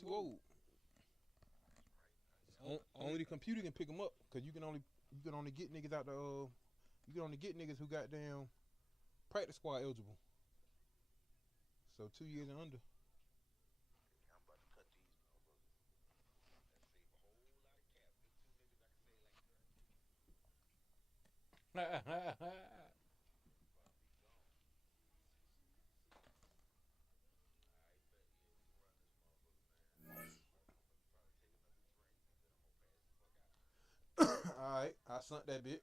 too old. Only the computer can pick them up, cause you can only get niggas out the you can only get niggas who got damn practice squad eligible. So 2 years and under. Alright, I sunk that bit.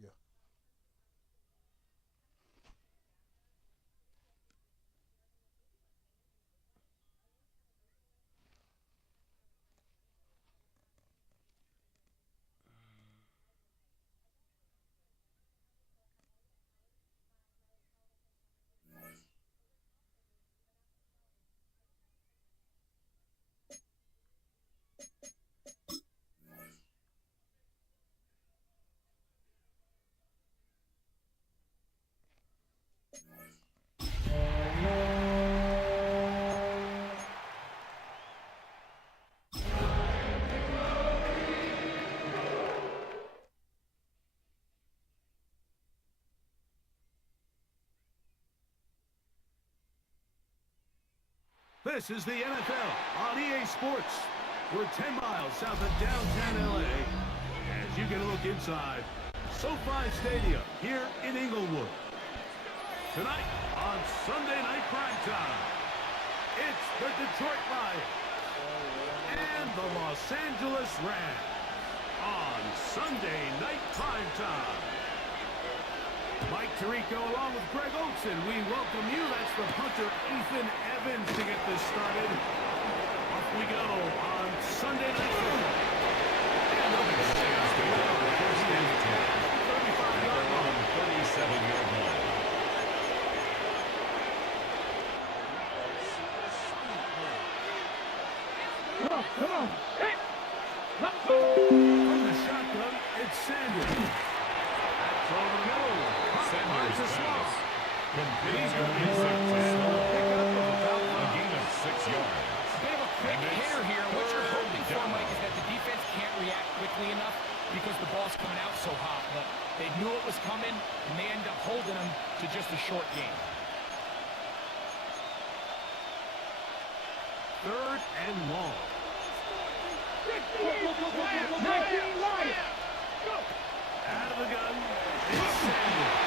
Yeah. This is the NFL on EA Sports. We're 10 miles south of downtown LA as you get a look inside SoFi Stadium here in Inglewood. Tonight on Sunday Night Primetime, it's the Detroit Lions and the Los Angeles Rams on Sunday Night Primetime. Mike Tirico along with Greg Olson, we welcome you. That's the punter Ethan Evans to get this started. Off we go on Sunday Night Football. And the Rams go down the first and 10. 35-yard line. 37-yard line. Come on. Hey. From the shotgun, it's Sanders. Throw to the middle. Sanders a slot. He's going to be a gain of 6 yards. Bit of a quick hitter here. What you're hoping for, Mike, is that the defense can't react quickly enough because the ball's coming out so hot. But they knew it was coming, and they end up holding them to just a short game. 3rd and long. Out of the gun. It's Sanders.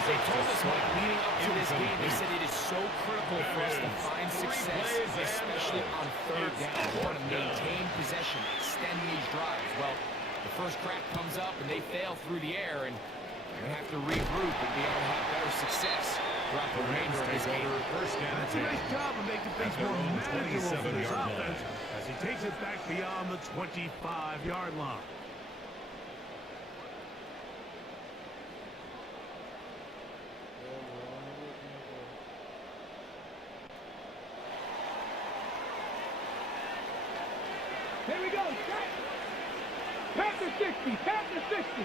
As they told us, Mike, leading up to this game, they said it is so critical for us to find success, especially on 3rd down. We want to maintain possession, extend these drives. Well, the first crack comes up, and they fail through the air, and they're going to have to regroup and be able to have better success throughout the remainder of this game. That's a nice job of making things more manageable for this offense as he takes it back beyond the 25-yard line. Here we go. Panther 60. Panther 60.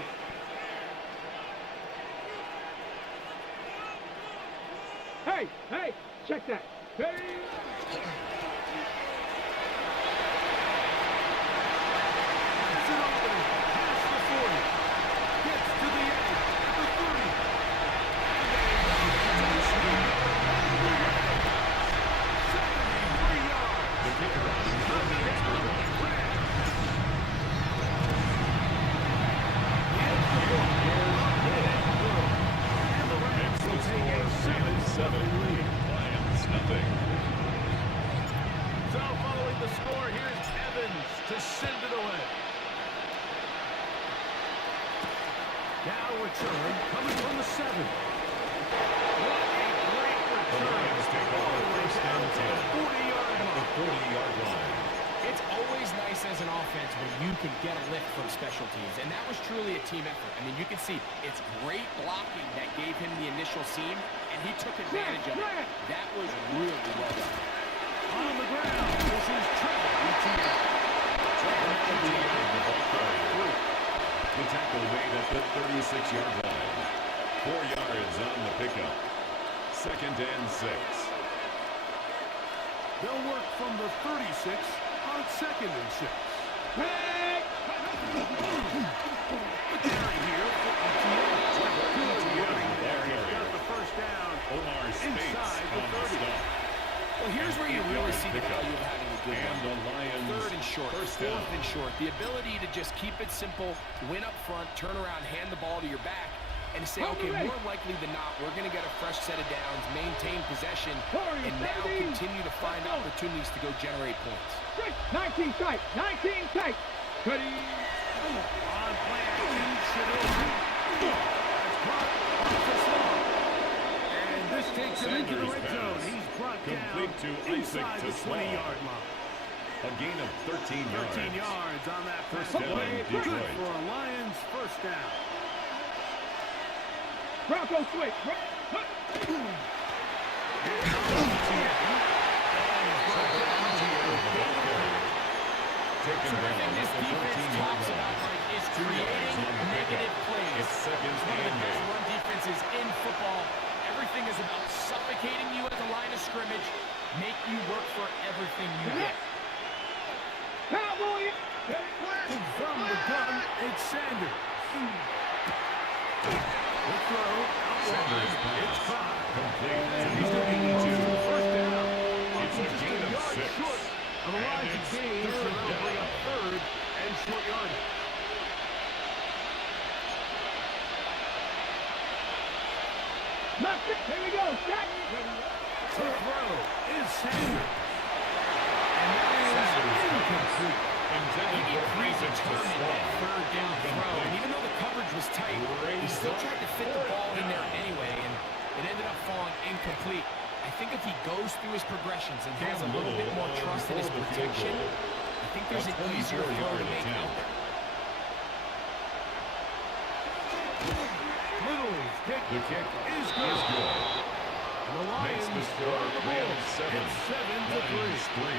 Hey, check that. Hey. It's an opening. Past the 40. Gets to the edge. The 30. 73 yards. The kicker on and the Rams will take a 7-7 lead. Lions nothing. So following the score, here's Evans to send it away. Now return coming from the 7. What a great return. The Lions take over first down to the 40-yard line. The 40-yard line. It's always nice as an offense when you can get a lift from special teams, and that was truly a team effort. I mean, you can see it's great blocking that gave him the initial seam, and he took advantage of it. That was really well done. On the ground, this is Trevor Etienne. The tackle made at the 36-yard line. 4 yards on the pickup. second and 6. They'll work from the 36 on second and 6. The carry here for ETA. There, he's got the first down inside the 30. Well, here's where you really see the value of having a good And the one. Lions Third and short, first fourth down. and short. The ability to just keep it simple, win up front, turn around, hand the ball to your back, and say, okay, more likely than not, we're going to get a fresh set of downs, maintain possession, and now continue to find opportunities to go generate points. 19 tight, 19 tight. Cuddy. On play action, Shador. That's caught off the slot. And this takes him into the red zone. He's brought down inside the 20-yard line. A gain of 13 yards. 13 yards on that first First down, play. Detroit. Good for a Lions first down. Bronco switch. Taken down Everything this at the defense 14-yard talks about, line. Mike, is 2 yards creating on the negative pickup. plays. It's second It's one of the and best 8. run defenses in football. Everything is about suffocating you at the line of scrimmage, make you work for everything you get. Cowboy. From the gun, it's Sanders. The throw out Sanders wide. pass. It's caught. Complete to He's going to be close to the first down. It's a gain of 6. Short of a line it's to gain, so third they'll bring up down. third and short yardage. Left it. Here we go. Shot. The throw is Sanders. And that is incomplete. Intended He for pretty Isaac to determined that slot. third down throw. And even though the coverage was tight, he still tried to fit the ball in there anyway, and it ended up falling incomplete. I think if he goes through his progressions and has a little bit more trust in his protection, I think there's an easier throw to make out there. Little's kick The kick is is good. good. The Makes Lions the score on the board. Rams 7. It's 7-3. Lions 3.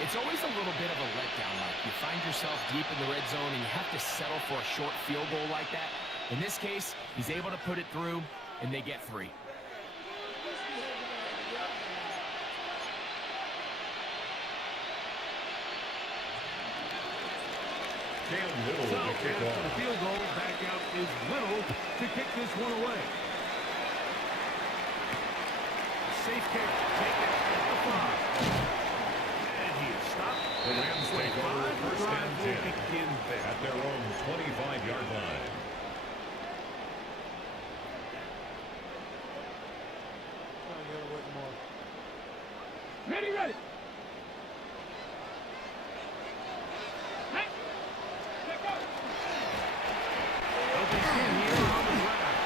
It's always a little bit of a letdown, like you find yourself deep in the red zone and you have to settle for a short field goal like that. In this case, he's able to put it through, and they get 3. Cam Little So, with the kick after the off. field goal, back out is Little to kick this one away. Safe kick, taken at the 5. And he is stopped. The Rams take over first and 10 Begin there. at their own 25-yard line. Ready, ready. Hey. Let go. They'll begin here on the ground.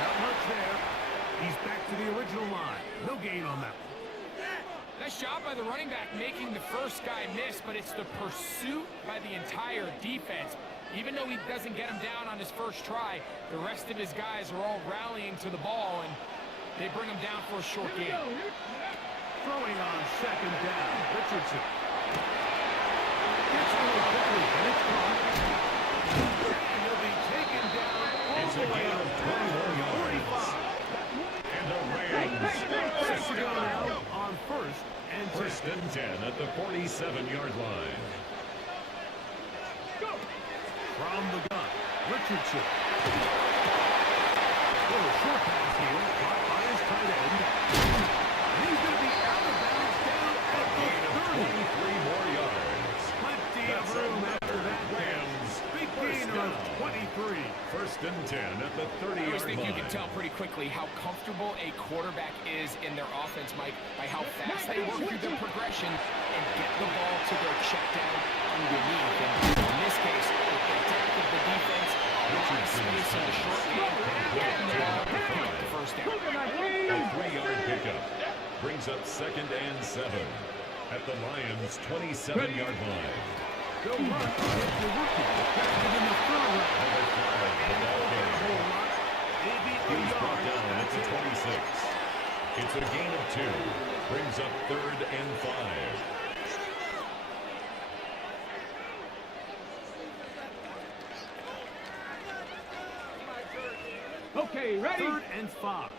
Not much there. He's back to the original line. No gain on that one. Nice job by the running back making the first guy miss, but it's the pursuit by the entire defense. Even though he doesn't get him down on his first try, the rest of his guys are all rallying to the ball, and they bring him down for a short gain. Throwing on second down. Richardson. Gets away quickly, and it's caught. And he'll be taken down all It's the a way gain up of to 21 yards. 45. And the Rams Six to go now on first and 10. first and 10 at the 47-yard line. Go. From the gun, Richardson. Little short pass here, caught by his tight end. He's going to be out of bounds down at the Gain of 30. 23 more yards. Plenty of That's room enough after for that. Rams. Big First gain down. of 23. First and 10 at the I always 30-yard think you can line. tell pretty quickly how comfortable a quarterback is in their offense, Mike, by how fast they work through their progression and get the ball to their check down underneath. And in this case, with the depth of the defense, a lot of space in the short game, getting the ball to pick up the first down. A 3-yard pickup brings up second and 7 at the Lions' 27-yard line. They'll run on the rookie. Effective in the third round. Number 5, the ball game. Maybe a He's brought yard. down at That's the it. 26. It's a gain of 2. Brings up third and 5. Okay, ready. Third and 5.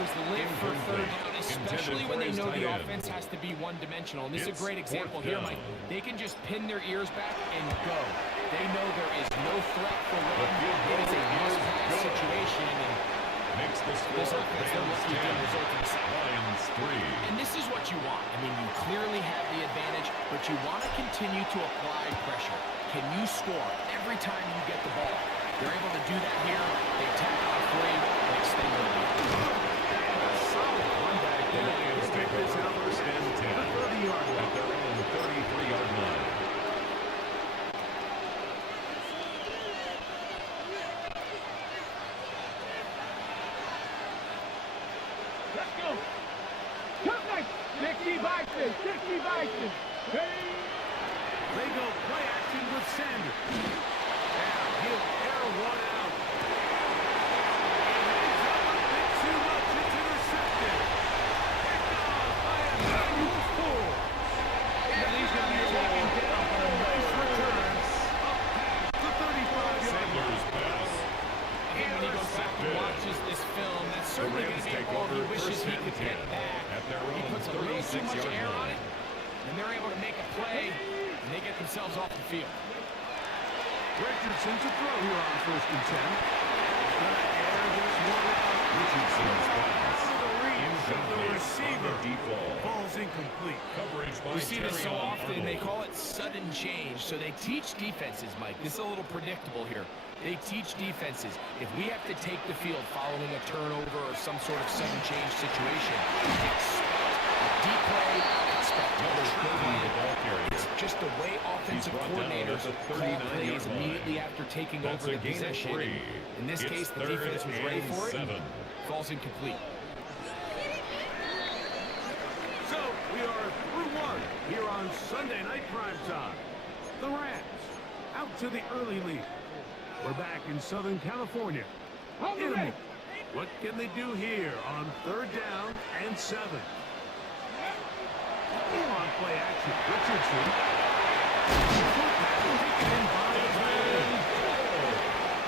rushers live for third down, especially when they know the offense has to be one-dimensional. And this is a great example here, Mike. They can just pin their ears back and go. They know there is no threat for one. It is a must-pass situation. And makes the score. this offense, they're lucky to result in a sack. Lions 3. And this is what you want. I mean, you clearly have the advantage, but you want to continue to apply pressure. Can you score every time you get the ball? They're able to do that here. They tap out 3 and extend the lead. Solid run back The there. Lions take this out first and 10 The 30-yard at line. their own 33-yard line. Let's go. Come next. 60 Bison. 60 Bison. Hey. They go play action with Sanders. Now he'll air one out. And he's up a bit too much. It's intercepted. Picked off by a valuable four. And he's going to be taken down for a nice return. Up past the 35-yard Sanders line. pass. And when he goes back and watches this film, that's The certainly going Rams to be a take ball he over wishes first he and could 10 get back. at their He own puts a little too much 36-yard air on line. it, and they're able to make a play, and they get themselves off the field. Richardson to throw here on first and 10. Gonna air this one out. Richardson's pass. Over the reach of the Incomplete receiver. on the default. Ball's incomplete. Coverage by We see this so Terrion often, they Arnold. call it sudden change. So they teach defenses, Mike. This is a little predictable here. They teach defenses, if we have to take the field following a turnover or some sort of sudden change situation, expect a deep play, expect Number a 30, the ball carrier. It's just the way offensive brought down coordinators at the call 39-yard plays line. immediately after taking That's over a the gain of possession. 3. In this It's case, the third defense was ready and for it. 7. Falls incomplete. So we are through one here on Sunday night primetime. The Rams out to the early lead. We're back in Southern California. On the In a way. moment. What can they do here on third down and 7? On play action, Richardson. Taken in by the man.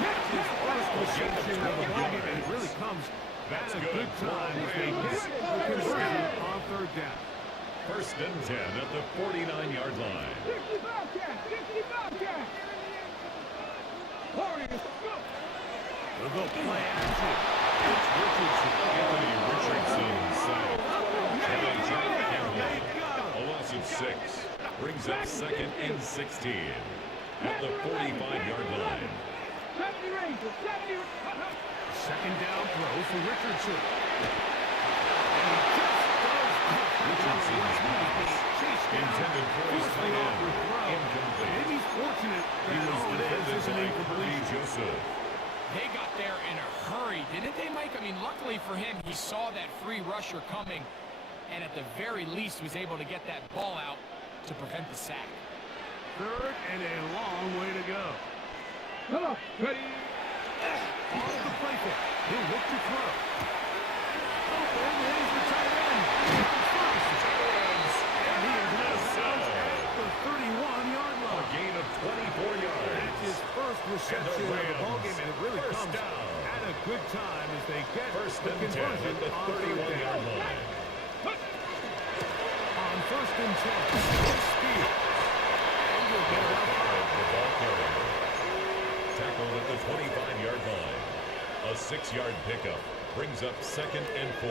That's his first reception of the ballgame, and it really comes at a good time as they get the conversion on third down. First and 10 at the 49-yard line. 60 Bobcat. 60 Bobcat. Warriors. Go. They'll go play action. It's Richardson. Anthony Richardson sacked. And John They Campbell, got him. a loss of 6, brings up second and 16 at the 45-yard line. 70 Rangers. 70. Second down throw for Richardson. And he just does Richardson's pass, chase down. intended for his Forced tight the end, awkward throw. incomplete. And he's fortunate He that was all it defended is an by incompletion. Joseph. They got there in a hurry, didn't they, Mike? I mean, luckily for him, he saw that free rusher coming, and at the very least was able to get that ball out to prevent the sack. Third and a long way to go. Come on. Ready. Off the play kick. He'll look to throw. Open is the tight end. First. And he is now down at the 31-yard A line. gain of 24 That's yards. his first reception of the ballgame, and it really First comes down. at a good time as they get First the and 10 conversion at the on third 31-yard down. line. On first and 10, it's Spears. And he'll get it up. The ball carrier. Tackled at the 25-yard line. A 6-yard pickup brings up second and 4.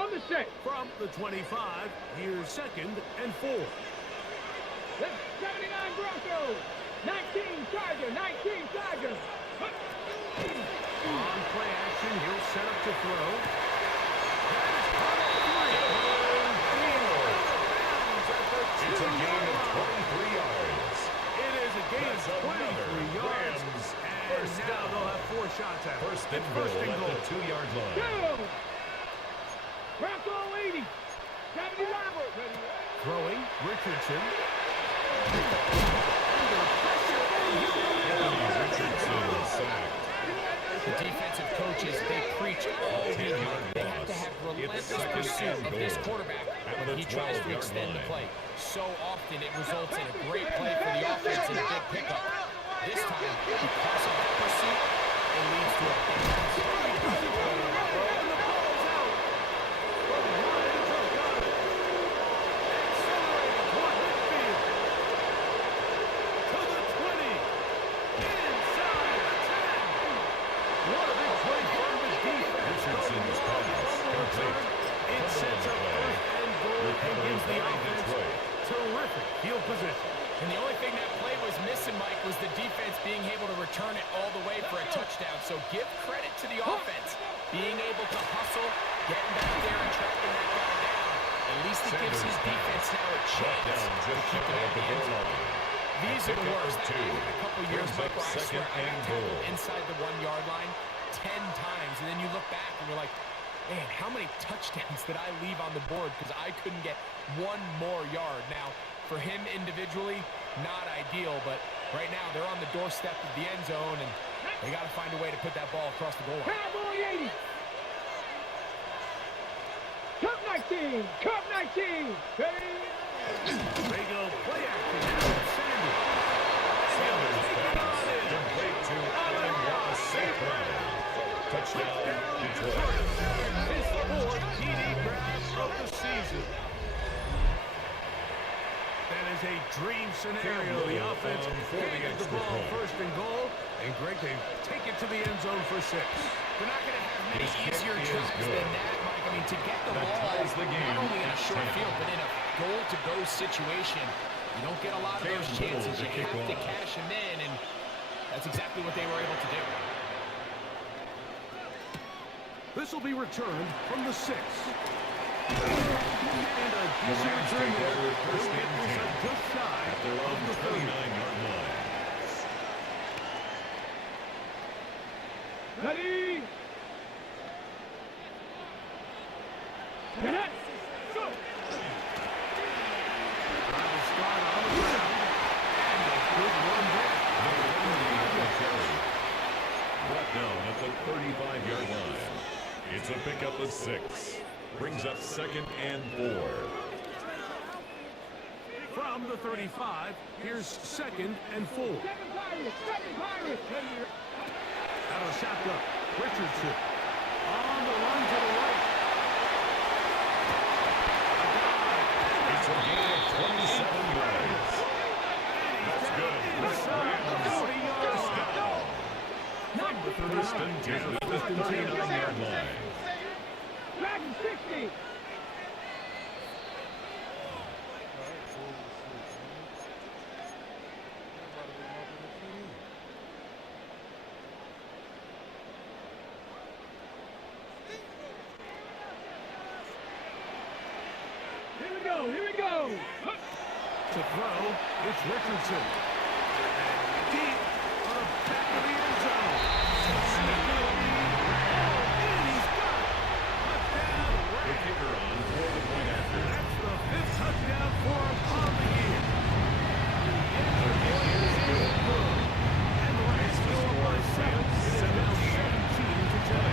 On the set. From the 25, here's second and 4. That's 79 Broncos. 19 Tiger. 19 Tiger. On play action, he'll set up to throw. It's a gain of 23 yards. It is a gain of That's another 23 yards. Rams And first now down. they'll have 4 shots at it. First and It's goal first and at goal. the 2-yard line. Go. Bronco 80. 70 Robert. Ready. Throwing, Richardson. Anthony Richardson sacked. The defensive coaches, they preach all week. They have to have relentless pursuit of this quarterback when he tries to extend the play. So often it results in a great play for the offense and a big pickup. This time, because of the pursuit, it leads to a big pass. And the ball's out. The Lions have got it. Accelerating toward midfield. To the 20. Inside the 10. What a big play from the defense. Richardson's pass complete. It sets up first and goal and gives the offense terrific field position. And the only thing that play was missing, Mike, was the defense being able to return it all the way for a touchdown. So give credit to the offense. Being able to hustle, getting back there and tracking that guy down. At least it gives his defense now a chance to keep it at the end zone. These are the worst. A couple years, Mike, where I swear I got tackled inside the 1-yard line 10 times. And then you look back and you're like, man, how many touchdowns did I leave on the board because I couldn't get one more yard? Now, for him individually, not ideal, but right now they're on the doorstep of the end zone, and they got to find a way to put that ball across the goal line. Cowboy 80. Cup 19. Cup 19. Ready? They go play action now. Sanders. Sanders pass complete to Allen Wallace. Touchdown, Detroit. His 4th TD grab of the season. That is a dream scenario. The offense handed the ball first and goal, and Greg, they take it to the end zone for 6. They're not going to have many easier jobs than that, Mike. I mean, to get the ball not only in a short field, but in a goal-to-go situation, you don't get a lot of those chances. You have to cash them in, and that's exactly what they were able to do. This will be returned from the 6. And a decent return there. First and 10. Just shy At their own of the 29-yard line. Ready? Get it. Go. Trying to start on the ground. And a good run there. Brought down at the 35-yard line. It's a pickup of 6. Brings up 2nd and 4. From the 35, here's 2nd and 4. Second Pirates. Second Pirates. Out of shotgun, Richardson. On the run to the right. It's a gain of 27 yards. That's good. Inside the 40-yard line. First and 10 at the 39-yard line. Dragon 60. Here we go. Here we go. To throw, it's Richardson. Deep on the back of the end zone. And he's got it. Touchdown, The kicker on for the point after. That's the 5th touchdown for him on the year. The point is good. And the Lions go up by 7. It is now 17-10.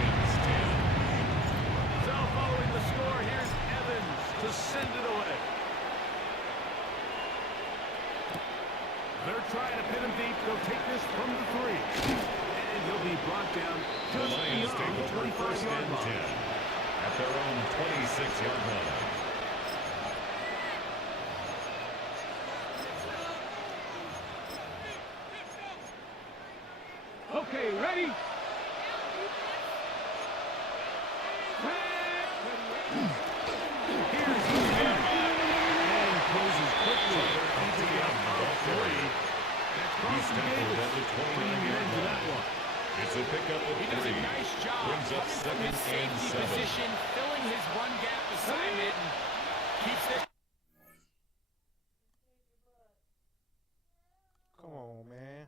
So following the score, here's Evans to send it away. They're trying to pin him deep. They'll take this from the 3. And he'll be brought down The just Lions take beyond the over 1st 25-yard and 10 line. at their own 26-yard line. Okay, ready? Here's Houston. And closes quickly. ETL number 3. That's He's Carson tackled at the Davis bringing an 29-yard end to that line. one. It's a pickup of He does a 3. nice job Brings up coming from 2nd his and safety 7. position, filling his run gap assignment, and keeps this. Come on, man.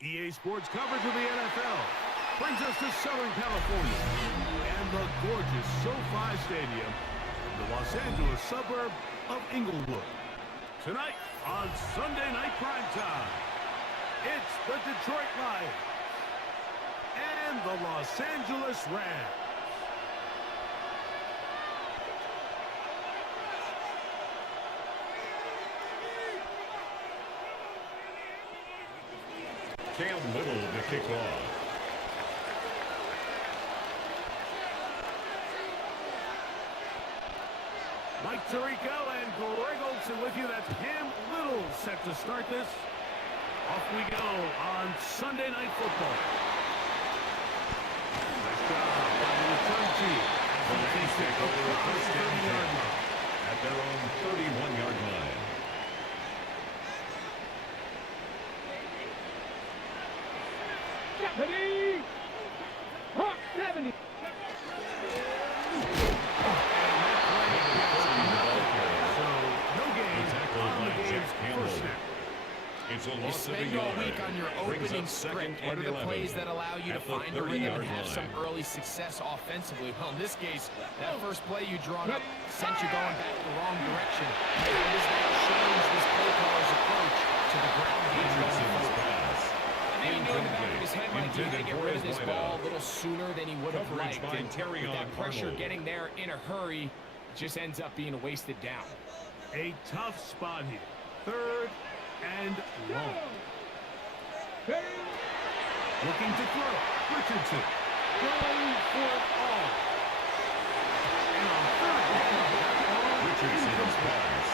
EA Sports coverage of the NFL brings us to Southern California and the gorgeous SoFi Stadium in the Los Angeles suburb of Inglewood. Tonight on Sunday Night Primetime, it's the Detroit Lions and the Los Angeles Rams. Cam Little to kick off. Mike Tirico and Greg Olsen with you. That's Cam Little set to start this. Off we go on Sunday Night Football. Nice job by the return team. The Lions take over the first down at their own 31-yard line. Ready? Hawk 70. It's a You loss of a spend all yard. week on your Brings opening up second script. What and are the 11 plays that allow you to at the find a rhythm 30-yard and have some line. early success offensively? Well, in this case, that first play you drawn up sent you going back the wrong direction. How does that change this play caller's approach to the ground game going Richardson's forward? pass. Maybe in the back of his head might be to Intended get for rid of his this ball a wideout. little sooner than he would have Coverage liked. by And Terrion with that pressure Arnold. getting there in a hurry, just ends up being a wasted down. A tough spot here. Third and long. Looking to throw. Richardson. Going for it all. And on third down, Richardson's pass.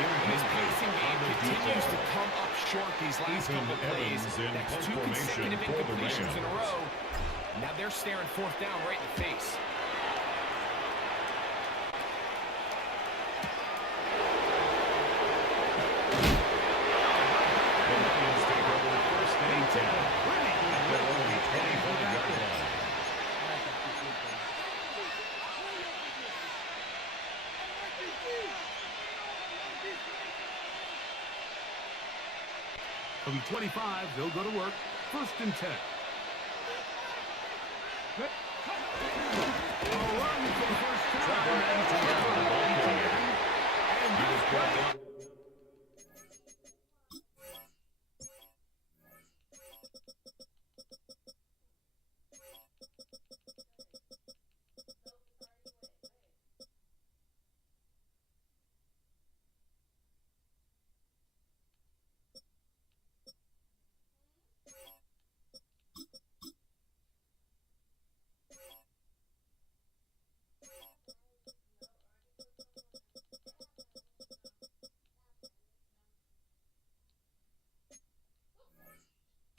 His passing game continues to come up short these last Ethan couple plays. Evans in That's punt two formation consecutive for the incompletions in a Rams. row. Now they're staring fourth down right in the face. The Lions take over first and 10 at their own 25-yard line. From 25, they'll go to work. First and 10. A run for the first time. He was brought down.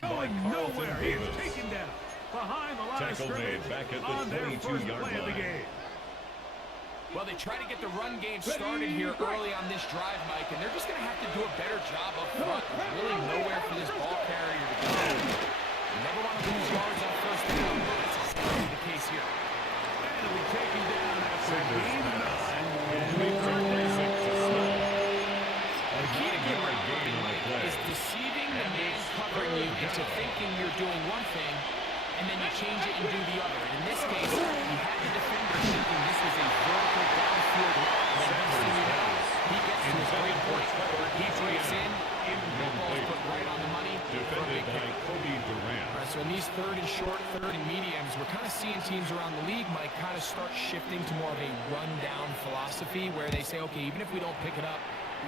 Going nowhere. He is taken down behind the line of Tackle scrimmage made back at the on their first 22-yard play of the line. game. Well, they try to get the run game started here early on this drive, Mike, and they're just going to have to do a better job up front. There's really nowhere for this ball carrier to go. You never want to lose yards on first down, but that's exactly the case here. And he'll be taken down after being The key to good run blocking, Mike, is deceiving the man covering you into thinking you're doing one thing, and then you change it and do the other. And in this case, he had the defender thinking this was a vertical downfield. When next thing you know, he gets to his great point. He breaks in, the ball's put right on the money for a Defended big by kick. Kobe Durant. All right, so in these third and short, third and mediums, we're kind of seeing teams around the league, Mike, kind of start shifting to more of a run-down philosophy where they say, okay, even if we don't pick it up,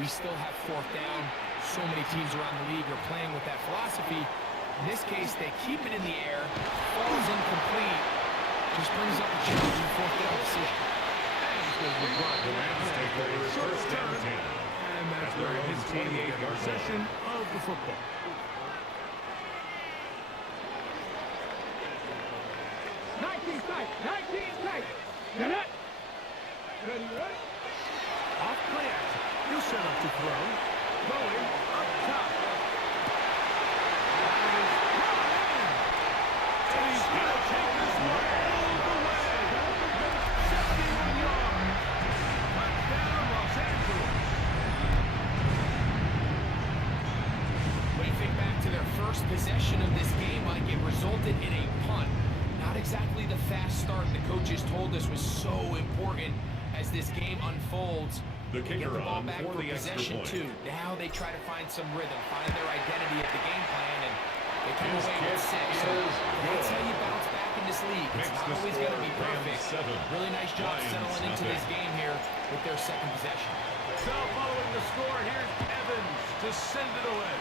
we still have fourth down. So many teams around the league are playing with that philosophy. In this case, they keep it in the air, falls incomplete, just brings up a challenging fourth down decision. The Rams take over first down 10. And that's where his 28-yard possession of the football. Get it. Ready, ready. Off play action. He'll set up to throw. Going up top. That is brought in. And he's going to take this one all the way. 71 yards. Touchdown, Los Angeles. When you think back to their first possession of this game, Mike, it resulted in a punt. Not exactly the fast start the coaches told us was so important as this game unfolds. The They get kicker the ball on back for for the extra possession point. too. Now they try to find some rhythm, find their identity of the game plan, and they come His away with kick 6. So is that's how good. you bounce back in this league. It's Makes not the always score going to be Rams perfect. 7, Really nice job Lions settling into this nothing. game here with their second possession. So following the score, here's Evans to send it away.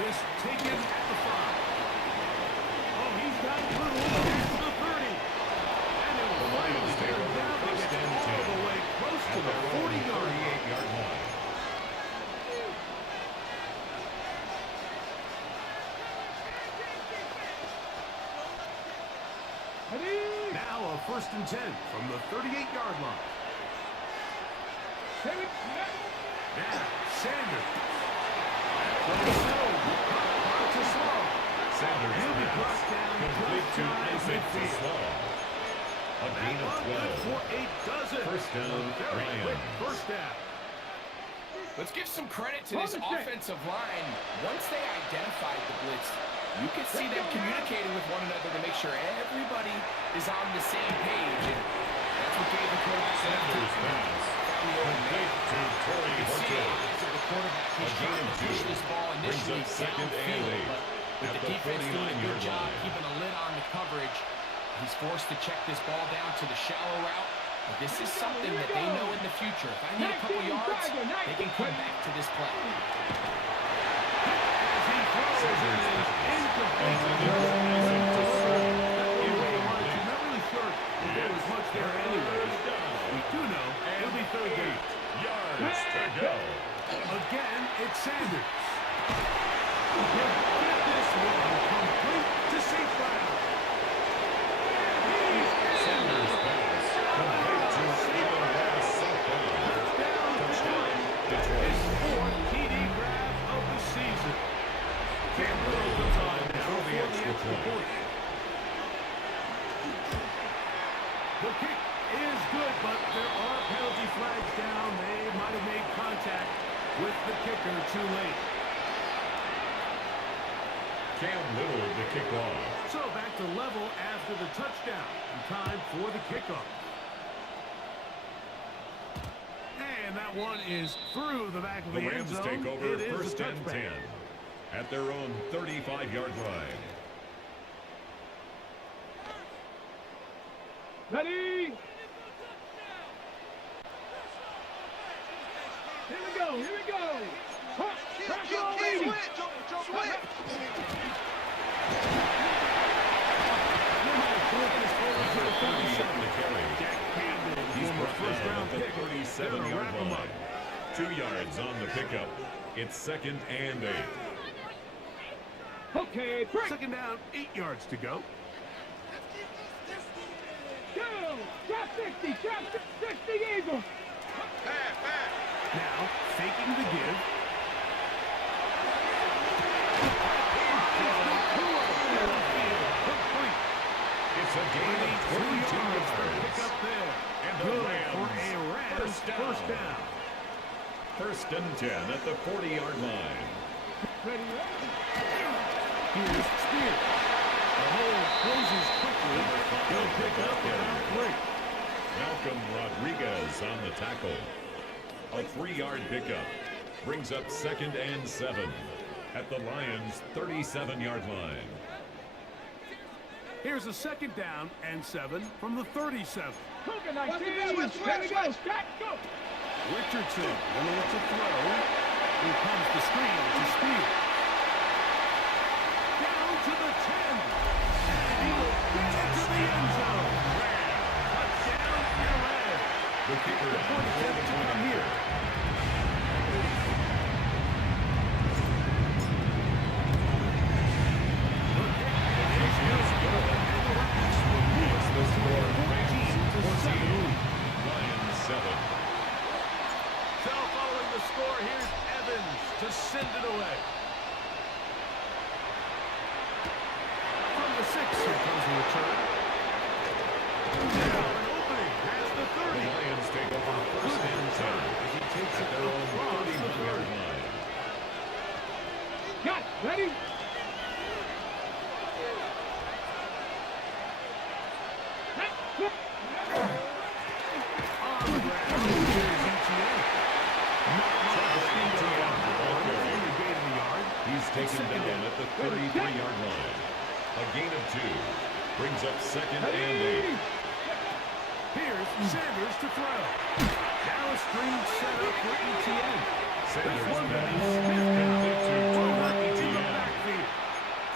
This taken at the 5. Oh, he's got a little to the 30. And it will finally take get over down to first get and all 10. the way close to the 40-yard line. 38-yard line. Now a first and 10 from the 38-yard line. Now, Sanders. From the slow. To slow. Sanders He'll be pass. brought down Complete to just shy Isaac to midfield. Slaw. A gain of Good 12. for 8 does it. First down, Very quick Rams. first down. Let's give some credit to this offensive line. Once they identified the blitz, you could see them communicating with one another to make sure everybody is on the same page. And that's what gave the quarterback Sanders pass. Complete to Torrey You can see the Horton. eyes of the quarterback. He's A trying gain to of push 2. this ball Brings initially up second and downfield, 8 but with at the the defense doing a 49-yard good job line. keeping a lid on the coverage, he's forced to check this ball down to the shallow route. But this is something that they know in the future. If I need a couple yards, they can come back to this play. As he throws, it is incomplete. Not really sure if there was much there anyway. We do know it'll be third down. Yards to go. Again, it's Sanders. He'll get this one complete to St. Brown. Sanders pass. Complete to Stephen Ross southbound. Touchdown, Detroit. His 4th TD grab of the season. Cam Little comes on now for the extra point. The kick is good, but there are penalty flags down. They might have made contact with the kicker too late. Cam Little the kickoff. So back to level after the touchdown. And time for the kickoff. And that one is through the back of The the end Rams zone. take over It is a first and touchback. 10 at their own 35-yard line. Ready? Here we go, here we go. Huh, pressure on Lee. The carry. Jack Campbell, He's former brought first-round down at the pick. They're gonna 37-yard wrap him line. up. 2 yards on the pickup. It's second and 8. Okay, break. Second down, 8 yards to go. Go. Drop 60. Drop 60 Eagle. Now, faking the give. It's a gain of 22 yards. Pick up there. And the Good for Rams, a Rams first down. First and 10 at the 40-yard line. Ready. Here's Spear. The hole closes quickly. He'll pick up about 3. Malcolm Rodriguez on the tackle. A 3-yard pickup brings up second and 7 at the Lions' 37-yard line. Here's a second down and 7 from the 37. Cougar 19. Here we go. Stack. Go. Richardson gonna look to throw. Here comes the screen to Spear. Down to the 10. And he will get into the end zone. Touchdown, Iran. The kicker The point attempt to come here. What's the score? 14. Lions 7. So following the score, here's Evans to send it away. From the 6, here comes the return. Now an opening has the 30. The Lions take over first and 10 As he takes at it their own across the 31-yard 30. line. Got. Ready. On the ground, here's ETA. Not much into the ball carrier. He gained the yard. He's taken down at the 33-yard line. A gain of 2 brings up second and 8. Here's Sanders to throw. Now a screen set up for ETN. Sanders This one pass. complete to Over the ETN. backfield.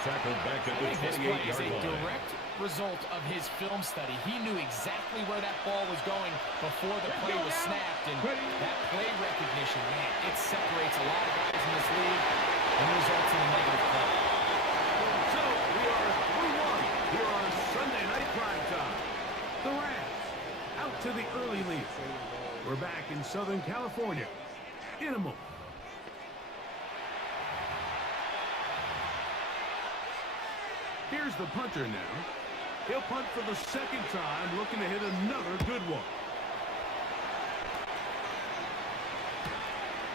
Tackled back at I the think this play is 28-yard a line. direct result of his film study. He knew exactly where that ball was going before the play was snapped, and that play recognition, man, it separates a lot of guys in this league and results in a negative play. So we are 3-1 here on Sunday Night Prime Time. The Rams out to the early lead. We're back in Southern California in a moment. Here's the punter now. He'll punt for the second time, looking to hit another good one.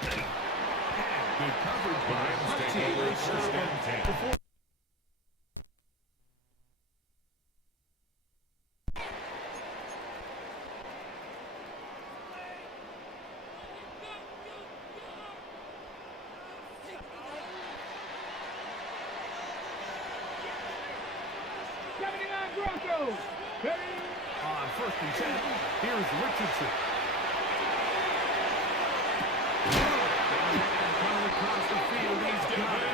And good coverage by Rams the take over team. first and 10. Before Broncos. Ready. on first and 10, here's Richardson. Coming across the field, he's got it.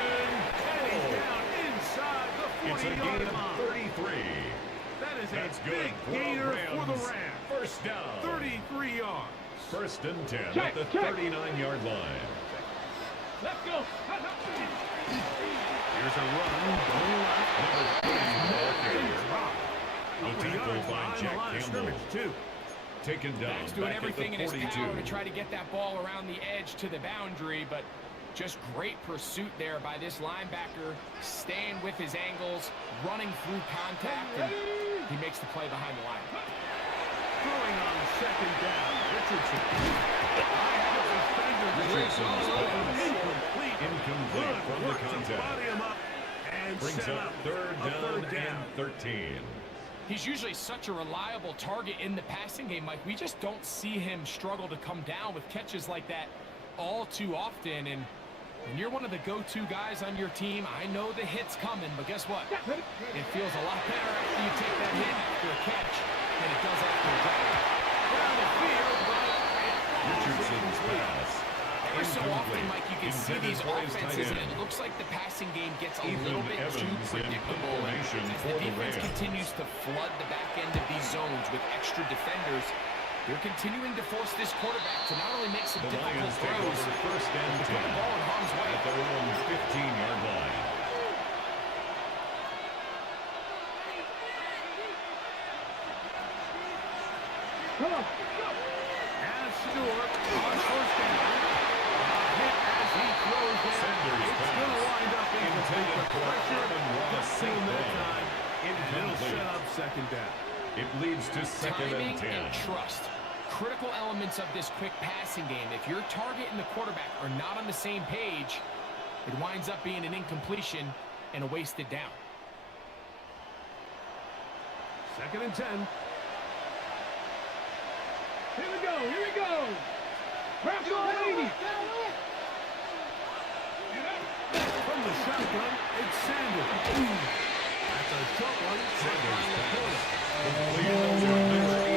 And he's down inside the It's a 40-yard gain of line. 33. That is That's a good big for the gainer for the Rams. Rams. First down. 33 yards. First and 10 Check, at the check. 39-yard line. Let's go. Here's a run going left. The tackle by Jack Campbell. Scrimmage, too. Taken down He's doing back at everything the in his 42. power to try to get that ball around the edge to the boundary, but just great pursuit there by this linebacker, staying with his angles, running through contact, and he makes the play behind the line. Throwing on second down, Richardson. Richardson's pass. Incomplete. Incomplete Good from the work to contact. body him up and Brings set up up third a down third down. and 13. He's usually such a reliable target in the passing game, Mike. We just don't see him struggle to come down with catches like that all too often. And when you're one of the go-to guys on your team, I know the hit's coming, but guess what? It feels a lot better after you take that hit after a catch than it does after a grab. Down the field, but Richardson's pass. Every so often, Incomplete. Mike, you can see Intended these for his tight offenses, and end. it looks like the passing game gets a Ethan little bit Evans too in predictable. formation As for the the defense Rams. continues to flood the back end of these zones with extra defenders, they're continuing to force this quarterback to not only make some The difficult Lions take throws, over first and but to 10 put the ball in harm's way. at their own 15-yard line. Come on. As Stewart on first down. Hit as he throws there. Sanders It's pass. going to wind up incomplete. Intended The for pressure Amon-Ra got St. him that Brown. time. It'll Incomplete. set up second down. It leads to second Timing and 10. and trust. Critical elements of this quick passing game. If your target and the quarterback are not on the same page, it winds up being an incompletion and a wasted down. Second and 10. Here we go. Here we go. Crack on 80. From the shotgun, it's Sanders. That's a short one. Sanders Right pass. corner. Complete over number 87.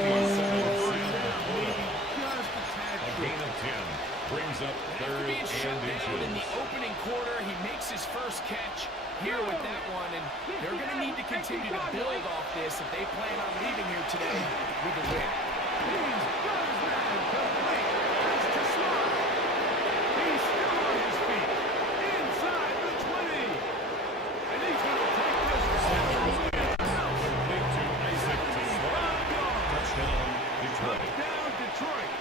Maybe just a tad A short. gain of 10 brings up After third being shut and down in the inches. opening quarter, he makes his first catch here with that one, and they're going to need to continue to build off this if they plan on leaving here today with a win. He's got his man complete. That's to Smart. He's still on his feet. Inside the 20. And he's going to take this ball all the way to the house. Complete to Isaac to Smart. 5 yards. Touchdown, Detroit. Touchdown, Detroit.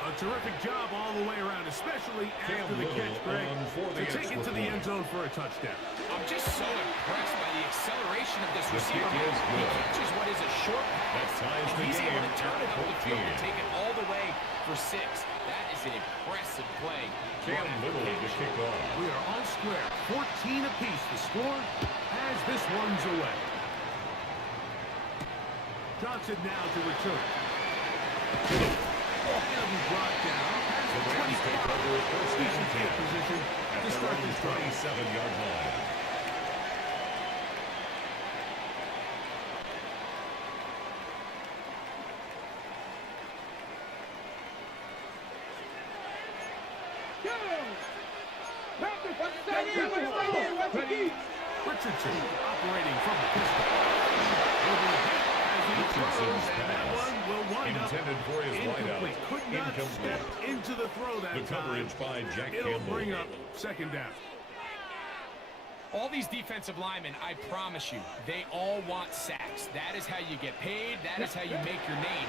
A terrific job all the way around, especially Cam after the catch, Little Greg, on for the to take it to extra the point. end zone for a touchdown. I'm just so impressed by the acceleration of this The receiver. kick is He good. catches what is a short That pass, ties and the he's able game to turn at it up the field and 14. take it all the way for 6. That is an impressive play. Cam Run after Little to catch. kick off. We are all square, 14 apiece. The score as this one's away. Johnson now to return. He'll be brought down. The Rams take over at first Decent and field 10 position at to their start own this drive. 27-yard line. Go. Practice. Ready. Richardson operating from the pistol. Will be hit as he Richardson's throws, and that pass. one will wind up Intended for his wideout. incomplete. Could not Incomplete. step into the throw that The coverage time. by Jack It'll Campbell. bring up second down. All these defensive linemen, I promise you, they all want sacks. That is how you get paid. That is how you make your name.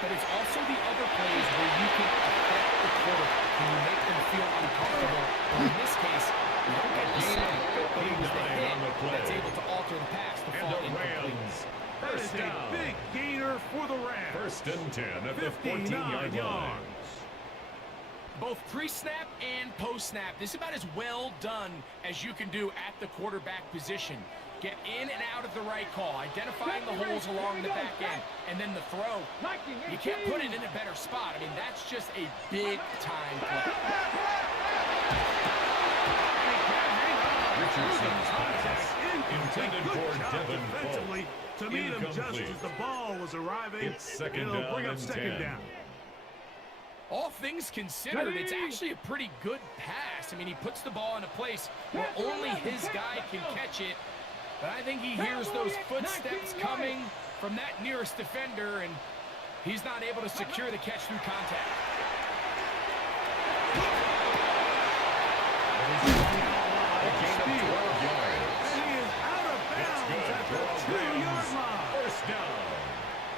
But it's also the other plays where you can affect the quarterback. Can you make them feel uncomfortable? Or in this case, you don't get the sack, but it was the hit that's able to alter the pass to And fall the incomplete. Rams. That First is a down. big gainer for the Rams. First and 10 at the 59 14-yard line. yards. Both pre-snap and post-snap, this is about as well done as you can do at the quarterback position. Get in and out of the right call, identifying the holes along the back end, and then the throw. You can't put it in a better spot. I mean, that's just a big-time play. Richardson's pass. Intended Good for job Devin defensively to meet him just Incomplete. as the ball was arriving. It's second It'll down bring up and second 10. down. All things considered, it's actually a pretty good pass. I mean, he puts the ball in a place where only his guy can catch it. But I think he hears those footsteps coming from that nearest defender, and he's not able to secure the catch through contact. A gain of 12 yards. And he is out of That's bounds good at for the the 2-yard Rams. line. First down.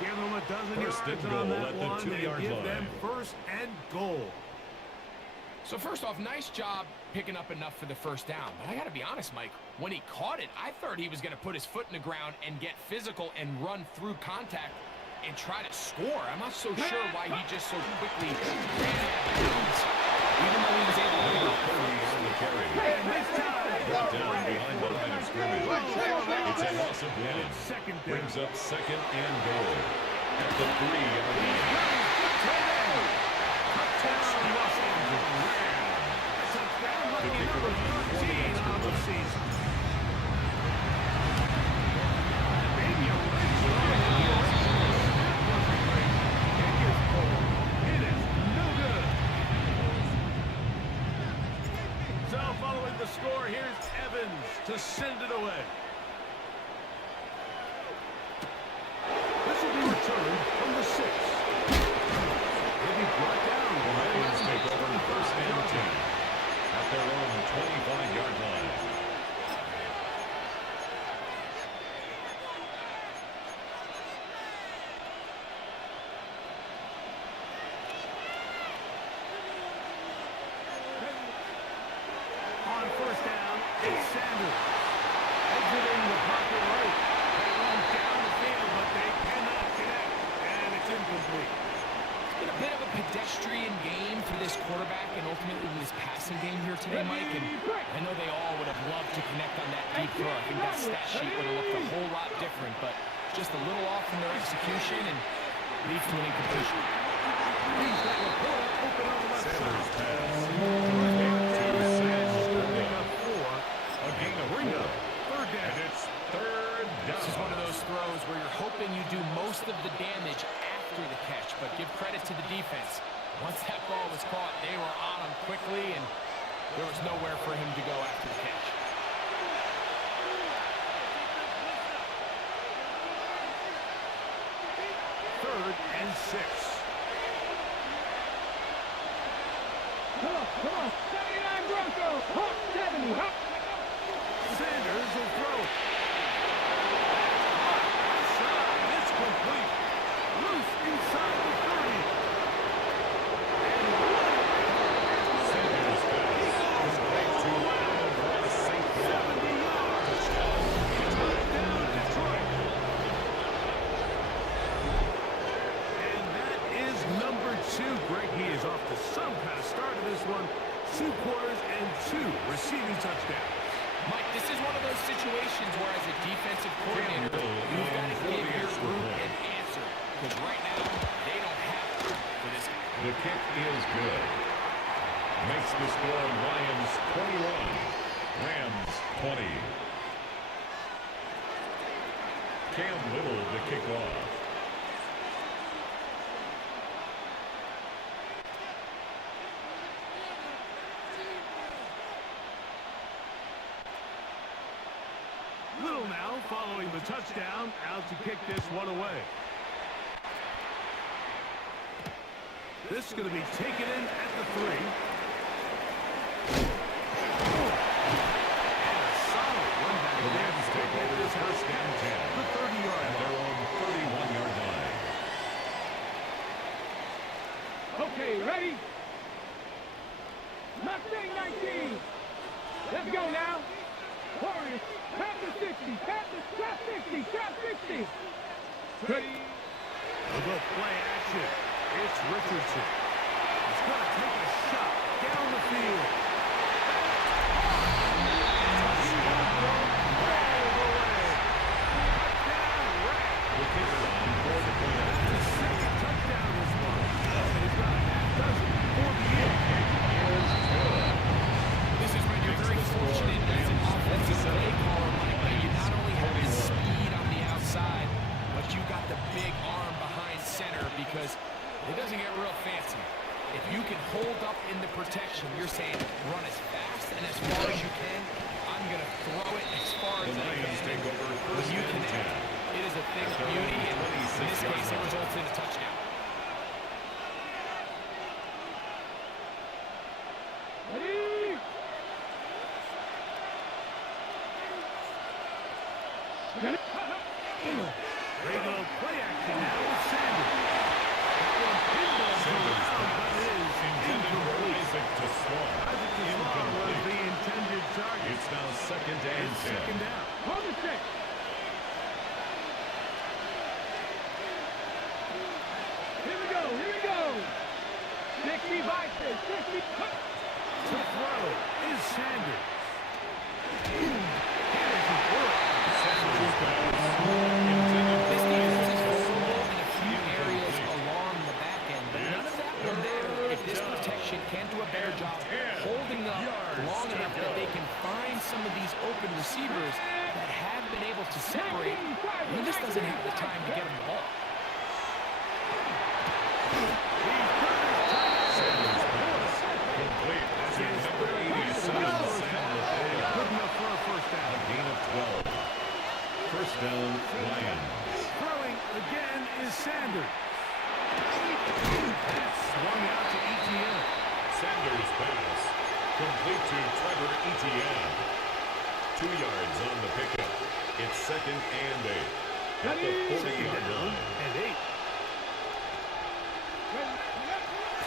Give them a dozen First and yards on goal that at the one 2-yard and give them line. first and goal. So first off, nice job picking up enough for the first down. But I got to be honest, Mike, when he caught it, I thought he was going to put his foot in the ground and get physical and run through contact and try to score. I'm not so sure why he just so quickly ran out of bounds, even though he was able to pick up 30 on the carry. And this time, Brought down behind the line of scrimmage. It's a loss of and one. it's second down. Brings up second and goal at the 3-yard line. Touchdown, Los Angeles Rams. A touchdown, lucky number 13 on the season. Maybe a red zone operation. That wasn't great. Kick is pulled. It is no good. So following the score, here's Evans to send it away. This will be returned from the 6. He'll be brought down. The Lions take over first and 10 at their own 25-yard line. quarterback and ultimately this passing game here today, Mike, and I know they all would have loved to connect on that deep throw. I think that stat sheet would have looked a whole lot different, but just a little off in their execution and leads to an incompletion. He's got the ball open on the left Sanders side. pass. Pick up 4. A gain of bring up. Third down. And it's third down. This is one of those throws where you're hoping you do most of the damage after the catch, but give credit to the defense. Once that ball was caught, they were on him quickly, and there was nowhere for him to go after the catch. Third and 6. Come on. 79 Broncos. Hawk 70. Hawk. Sanders will throw it. Outside. It's complete. Loose inside the 30. Sanders pass is right to Allen for a safety. 70 yards. Touchdown, Detroit. And that is number 2. Greg, he is off to some kind of start of this one. 2 quarters and 2 receiving touchdowns. Mike, this is one of those situations where as a defensive coordinator, you've got to give your group an answer. Because right now, they don't have to for this guy. The kick is good. Makes the score Lions 21, Rams 20. Cam Little to kick off. Little now following the touchdown, out to kick this one away. This is going to be taken in at the 3. And a solid run back The there. Rams take over this first down 10. The 30-yard At their own 31-yard line. Okay, ready? Mustang 19. Let's go now. Warriors. Pass the 60. Pass the trap 60. Trap 60. Ready? We'll go play action. It's Richardson. He's going to take a shot down the field. The kicker on for the Commanders. Second touchdown this month. He's got a half dozen for the year. This is when you're very fortunate as an offensive play caller, Mike, that you not only have the speed on the outside, but you got the big arm behind center because it doesn't get real fancy. If you can hold up in the protection, you're saying run as fast and as far as you can. I'm going to throw it as far as The I Lions can. take over When first you and connect, 10. it is a thing of beauty, and in this case, it results in a touchdown. Ready? They go play action now with Sanders. That one pinned on to the Sanders ground, but pass. it is Intended for incomplete. Isaac to Swan. Isaac Deshaun was the intended target. It's now second and It's 10. second down. Hold the stick. Here we go. 60 Vikings. 60. To throw is Sanders. Sanders pass. Intended This for defense Isaac is to vulnerable Swan. in a few areas along the back end, but none of that was there if this protection can't do a better job holding up long enough that they can find some of these open receivers that have been able to separate. He just doesn't have the time to get them the ball. Sanders pass. Complete. To number 87, Sam LaPorta. Good enough for a first down. A gain of 12. First down, Lions. Throwing again is Sanders. That's swung out to ETN. Sanders pass. Complete to Trevor Etienne. 2 yards on the pickup. It's second and 8. At the 40-yard line. And 8.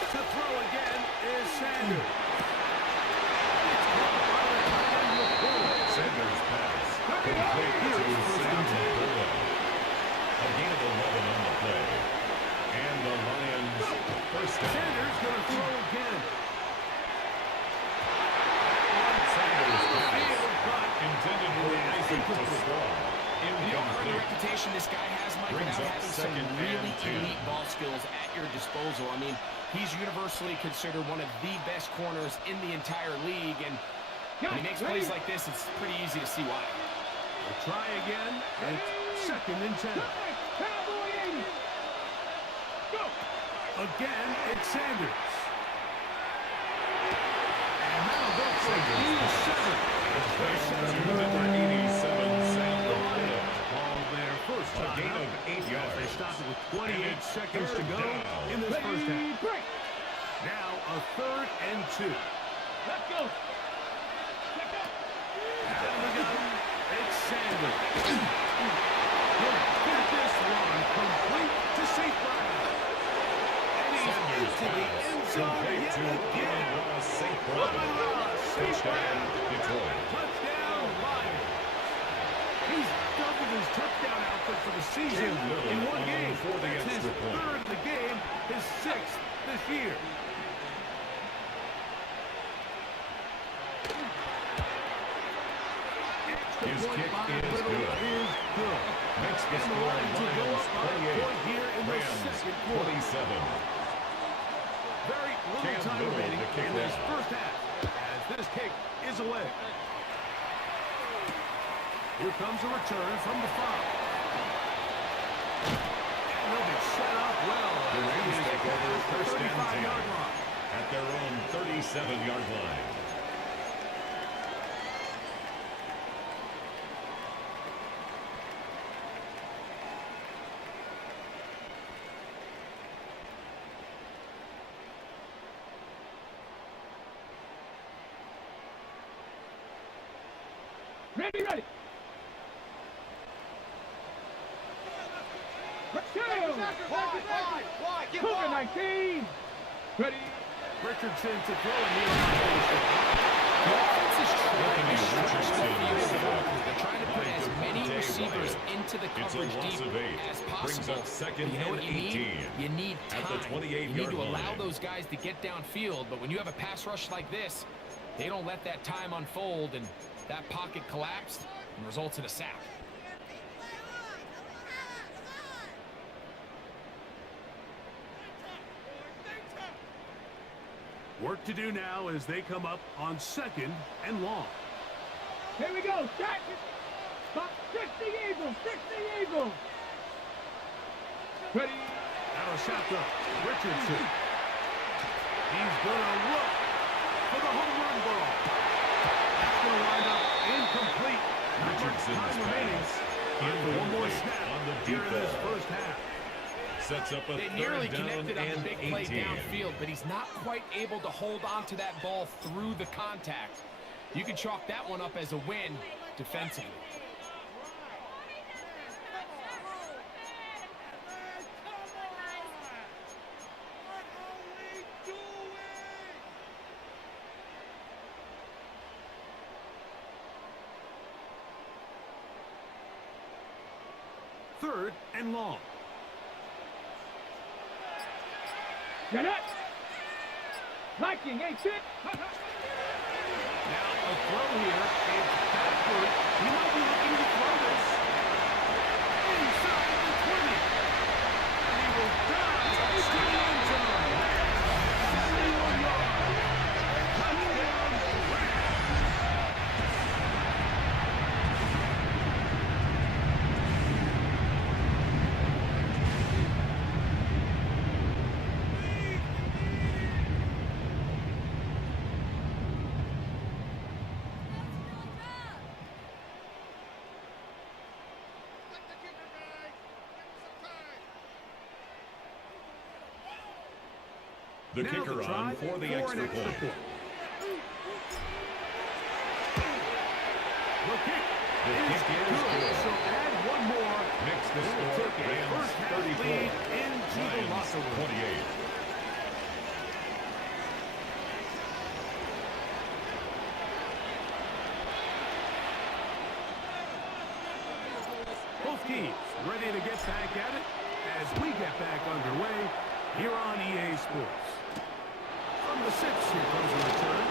To throw again is Sanders. Sanders pass. Complete to Sam LaPorta. A gain of 11 on the play. And the Lions first down. Sanders going to throw again. elite ball skills at your disposal. I mean, he's universally considered one of the best corners in the entire league, and when he makes plays like this, it's pretty easy to see why. We'll try again. It's 2nd and 10. Cowboy 80. Go. Again, it's Sanders. And now go for 87. Number 87, Sam Loadup. Ball there, first A gain time of 8 out. yards. They stopped it with 28 seconds to third go down. in this first half. Break. Now a 3rd and 2. Let's go. Let's go. Out of the gun, it's Sanders. He'll get this one complete to St. Brown. And he's into the end zone Complete yet to again. Amon-Ra St. Brown. Touchdown, Detroit. Touchdown, Lions. He's doubled his touchdown output for the season in one game. For the That's his extra point. 3rd in the game, his 6th this year. His Point kick by is Little good. is good. Makes the And the score Lions will go Lions up by a 28. point here in the Rams 2nd quarter. 27. Very little Cam time Newton remaining to kick in this off. first half as this kick is away. Here comes a return from the 5. And they'll be set up well. The Rams take over first and 10 35-yard line. at their own 37-yard line. Ready, ready. Cougar 19. Ready. Richardson to throw a knee. The offense is trying to stretch the Richardson. field. They're trying to put as many Day receivers Wyatt. into the It's a coverage loss deep of 8. as Brings possible. up second You know what and you need? 18 You need at time. the 28-yard You need to allow line. those guys to get downfield, but when you have a pass rush like this, they don't let that time unfold, and that pocket collapsed and results in a sack. Work to do now as they come up on 2nd and long. Here we go. Shot. 60 Eagles. 60 Eagles. Ready. Out of shotgun, Richardson. He's going to look for the home run ball. That's going to wind up incomplete. Not much Richardson's time remaining. pass. Time for one more Incomplete snap on the here deep in this ball. first half. Sets up a They 3rd nearly down connected on and the big play 18. downfield, but he's not quite able to hold on to that ball through the contact. You can chalk that one up as a win defensively. Third and long. Get it. Viking, 8 6. Now a throw here. It's backward. He might be looking to throw this. Inside the 20. And he will dive into the end zone. 71 yards. Touchdown, Rams. The Now kicker try on for the an extra point. The kick The is kick is good. good. So add one more. Makes the We'll score take a Rams first half 34. lead into the Lions locker room. 28. Both teams ready to get back at it as we get back underway here on EA Sports. From the 6, here comes a return.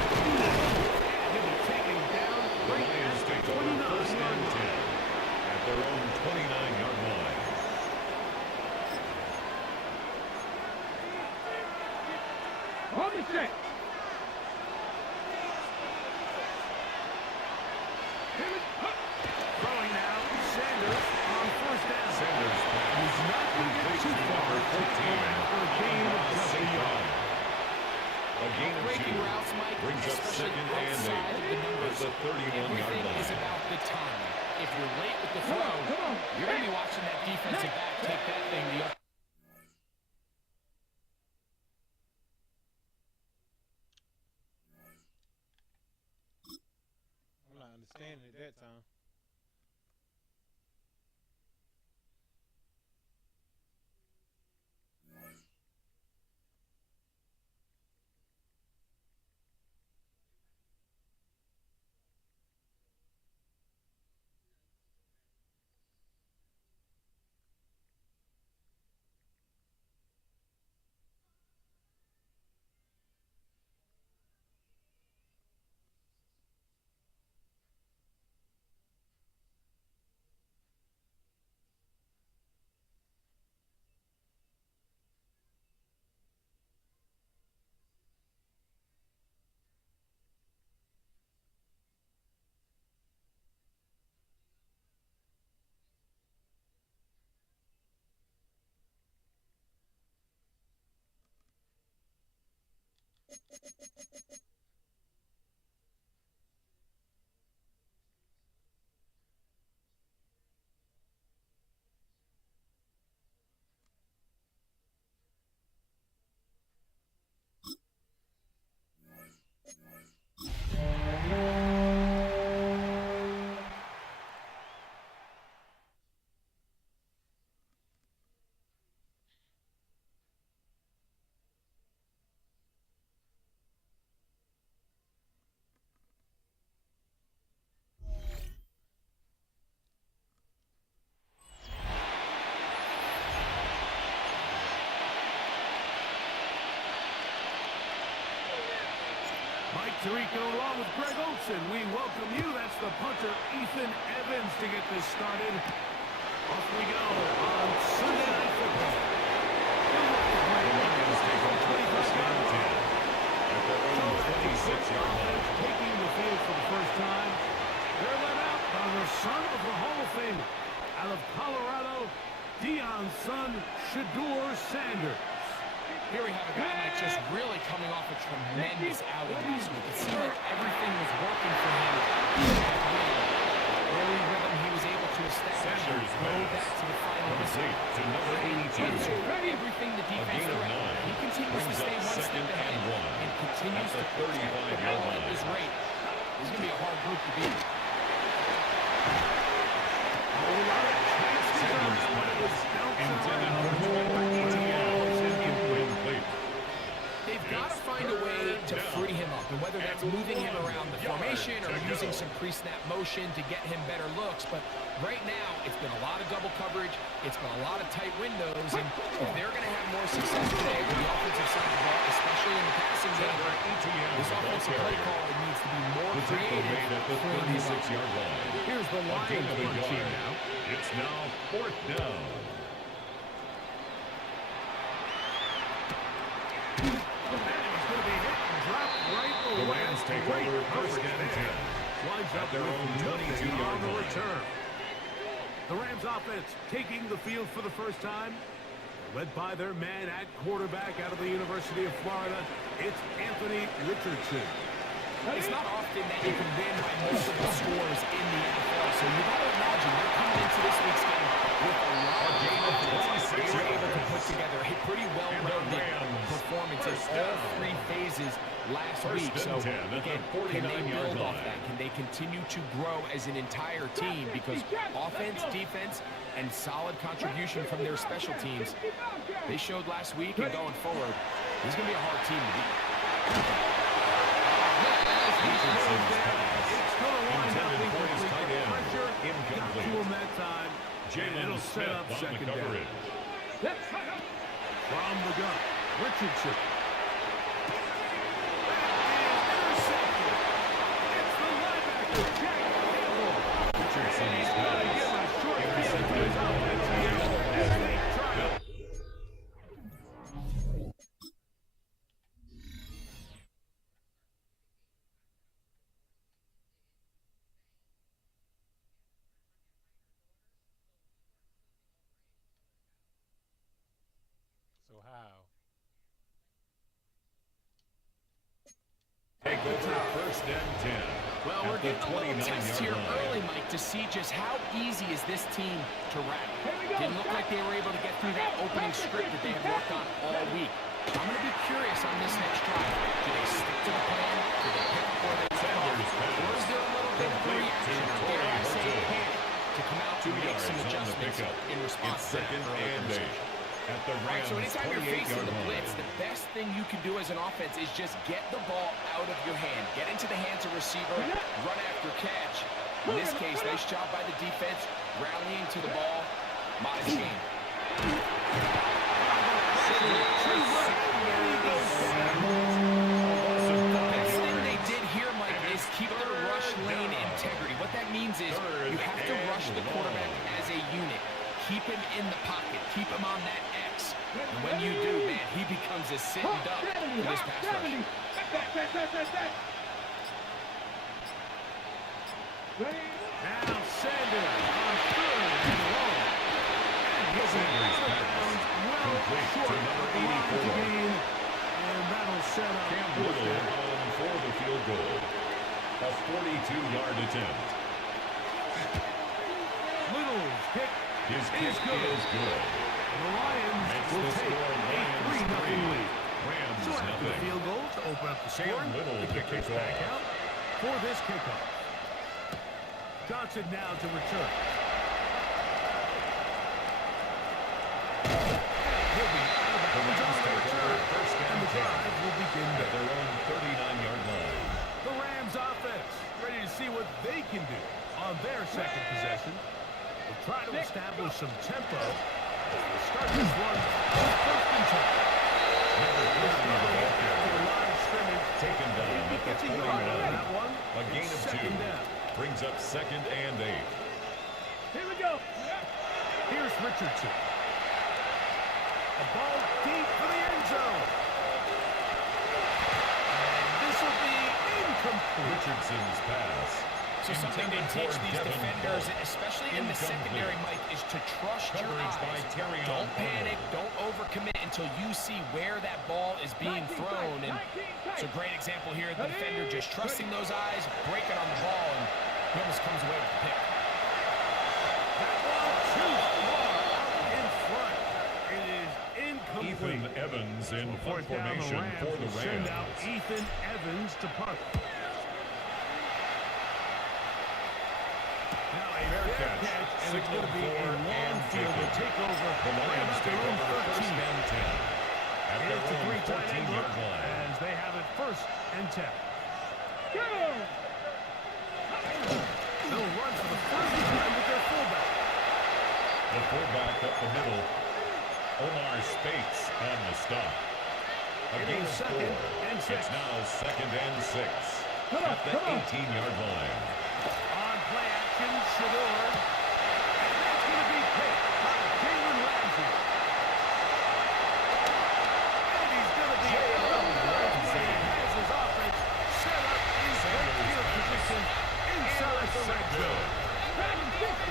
And he'll be taken down right Lions at take the over 29 first and 10 at their own 29-yard line. On the set. Throwing now, Sanders on first down. Sanders He's not going to get too far. After a gain of just a yard. A gain of Breaking 2 routes, Mike, brings up especially second and outside of the 8 numbers. at the 31-yard Everything line. is about the timing. If you're late with the throw, Come on. you're going to be watching that defensive back take that thing the other. I'm not understanding it that time. Mike Tirico along with Greg Olson. We welcome you. That's the punter, Ethan Evans, to get this started. Off we go on Sunday Night Football. The Lions take over first down and 10 at their own 26-yard line. Taking the field for the first time. They're led out by the son of the Hall of Famer. Out of Colorado, Deion's son, Shedeur Sanders. Here we have a guy like just really coming off a tremendous outing last week. It seemed like everything was working for him. Early rhythm he was able to establish. Sanders Go back to the final complete to number 82. Everything the A defense gain of threatened. 9 He continues to brings stay up one second step ahead and 1 and continues at the to protect the 35-yard ball at line. this rate. This is going to be a hard group to beat. Sanders pass intended for incomplete. They've got to find a way to free him up, and whether that's moving him around the formation or using some pre-snap motion to get him better looks. But right now, it's been a lot of double coverage. It's been a lot of tight windows, and if they're going to have more success today with the offensive side of the ball, especially in the passing game, this offensive play caller needs to be more The tackle creative. made at the 36-yard line. Here's the A gain Lions of a punch team yard. now. It's now 4th down. The Rams take over first and 10 Winds at up their with own nothing 22-yard on the line. return. The Rams offense taking the field for the first time. Led by their man at quarterback out of the University of Florida, it's Anthony Richardson. It's not often that you can win by multiple scores in the NFL, so you got to imagine you're coming into this week's game with a lot of confidence. They were able to put together a pretty well-rounded performance in all three phases last week. So, again, can they build off that? Can they continue to grow as an entire team? Because offense, defense, and solid contribution from their special teams, they showed last week, and going forward, this is going to be a hard team to beat. Richardson's pass It's going to wind up intended for his incomplete. tight end. Pressure got to Incomplete. him that time. And Jalen it'll set Smith up on the second down. coverage. From the gun, Richardson. Intercepted. It's the linebacker, Jack Campbell. Richardson's Give pass him a short field to his intercepted. offense here as they try. First and 10. Well, we're at the getting a little test 29-yard here line. early, Mike, to see just how easy is this team to rattle. Didn't look like they were able to get through that opening script that they have worked on all week. I'm going to be curious on this next drive. Do they stick to the plan? Do they pick up where they left off? Or is there a little bit of a reaction, or dare I say panic, to come out and make some adjustments in response to that second early and conversation? 8 at the All right, so Rams' anytime you're facing 28-yard the blitz, line. the best thing you can do as an offense is just get the ball out of your hand. Get into the hands of receiver, run after catch. In this case, nice job by the defense, rallying to the ball. Modest game. The best thing they did here, Mike, is keep their rush lane integrity. What that means is you have to rush the quarterback as a unit. Keep him in the pocket. Keep him on that X. And when you do, man, he becomes a sitting duck for this pass rush. Now Sanders on third and long. And he'll be Sanders out of bounds, well complete to short number of the line to 84. gain. And that'll set up Cam fourth Little down. on for the field goal. A 42-yard attempt. Little's kick His kick is good. is good. The Lions Makes will the take score a Lions 3-0 3, lead. Rams So after the nothing. field goal to open up the Cam scoring, Little the to kickers kick back off. out for this kickoff. Johnson now to return. He'll be out of The bounds Rams on the take over return, first and and the 10 drive will begin at there. their own 39-yard line. The Rams offense ready to see what they can do on their second possession. They'll try to establish some tempo as they start this one with first and 10. Number 50 of the ball After carrier. the line of scrimmage, Taken down at the gets a yard on 41. that one. A gain It's of 2. second down. Brings up second and 8. Here we go. Here's Richardson. A ball deep for the end zone. And this will be incomplete. Richardson's pass. So something they intended teach for these Devin defenders, Bull. especially in the Incomplete. secondary, Mike, is to trust your Coverage by eyes. Terrion Don't panic, Arnold. don't overcommit until you see where that ball is being thrown. And it's a great example here. The defender just trusting those eyes, breaking on the ball, and he almost comes away with the pick. That ball too far out in front. It is incomplete. Ethan Evans in punt Fourth down, the formation Rams for the will send out Rams. Ethan Evans to punt. Now a fair catch, and it's going to be a Signal for long and field to taken. take over. The Lions Right take about over their own first 13. and 10 at their It's a own three tight end 14-yard look line. as they have it first and 10. Go. They'll run for the first time with their fullback. The fullback up the middle. Omar Spates on the stop. A It gain is of 4. second and 6. It's now second and 6 at the 18-yard line. On play action, Shador. And that's going to be picked by Jalen Ramsey. And he's going to be out of bounds when he has his offense set up in great field position inside the red zone.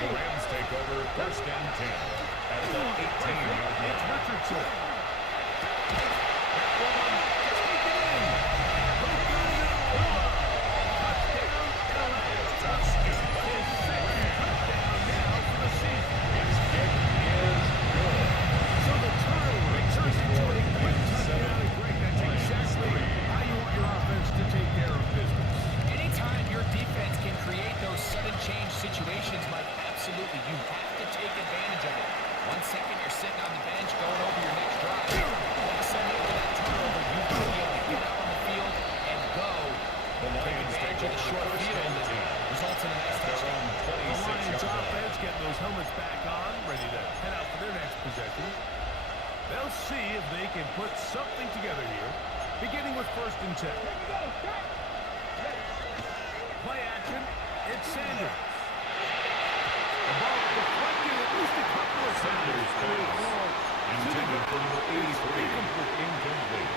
The Rams take over first and 10 at the 18-yard It's line. Richardson. That one just take it in. Who got it all? Touchdown, LA. His second touchdown now for the season. His kick is good. So the turnover turns into a quick touchdown. And Greg, that's exactly how you want your offense to take care of business. Anytime your defense can create those sudden change situations, Mike, absolutely, you have to take advantage of it. 1 second, you're sitting on the bench going over your next drive. All of a sudden, after that turnover, you can be able to get out on the field and go. The Take Lions take advantage of the over short first field and and 10 results in a nice at their touchdown. own The Lions 26-yard line. offense getting those helmets back on, ready to head out for their next possession. They'll see if they can put something together here, beginning with first and 10. Play action, it's Sanders. The ball deflected at least a couple of Sanders pass. Intended for number 83. Incomplete.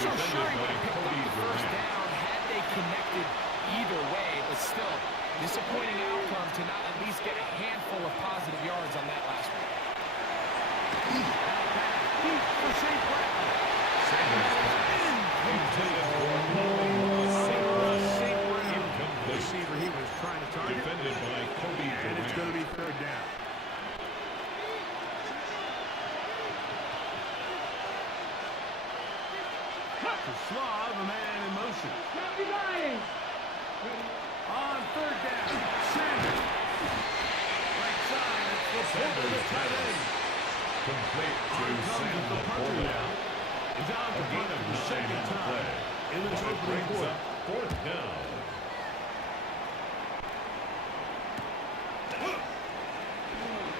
So sure he would by have picked up Cody the first Durant. down had they connected either way, but still, disappointing outcome to not at least get a handful of positive yards on that last one. deep for St. Bradley. Sanders pass. Intended for Loadup. A safe rush end. Complete to On comes Sam the punter Laporta. now. He's on A to gain punt of for the 9 second on the time play. in this It opening brings quarter. up 4th down.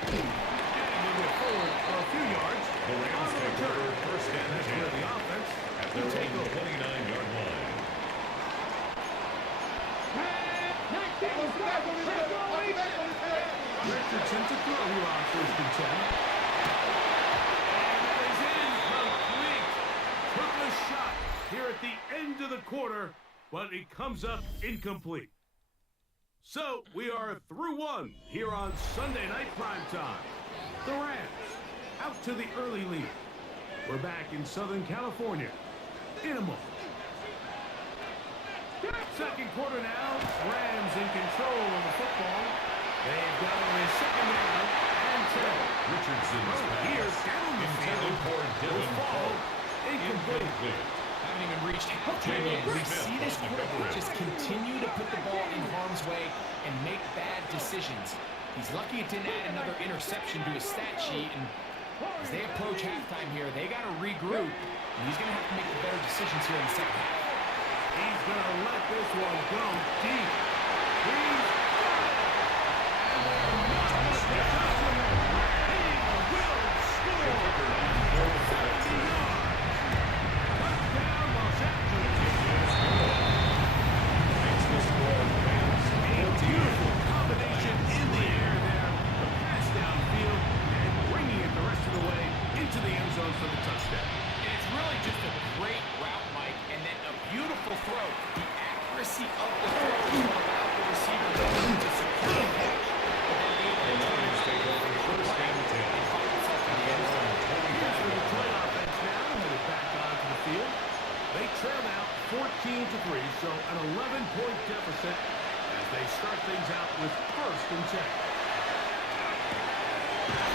And they go forward for a few yards. The Rams take over 1st and That's 10 where the offense at will their take own over. 29-yard line. Richardson to throw here on 1st and 10. And that is incomplete. Took a shot here at the end of the quarter, but it comes up incomplete. So we are through one here on Sunday Night Primetime. The Rams out to the early lead. We're back in Southern California in a moment. Second quarter now. Rams in control of the football. They've got it in 2nd down and 10. Richardson's Here pass down the intended field for will Devin fall Polk. incomplete. Haven't even reached halftime yet. We see this quarterback just continue to put the ball in harm's way and make bad decisions. He's lucky it didn't add another interception to his stat sheet, and as they approach halftime here, they got to regroup, and he's going to have to make the better decisions here in the second half. He's going to let this one go deep. He's got it. And they're not going to catch up with him. He will score. 70 yards. Touchdown, Los Angeles. Makes the score Rams A beautiful combination in the air there. The pass downfield and bringing it the rest of the way into the end zone for the touchdown. And it's really just a great route, Mike, and then a beautiful throw. The accuracy of the throw is what allowed the receiver to secure the catch, but then be able to turn Rams it take over 1st and 10 and find himself in the end zone. Here's the Detroit offense now, headed back onto the field. They trail now 14-3, so an 11-point deficit as they start things out with 1st and 10.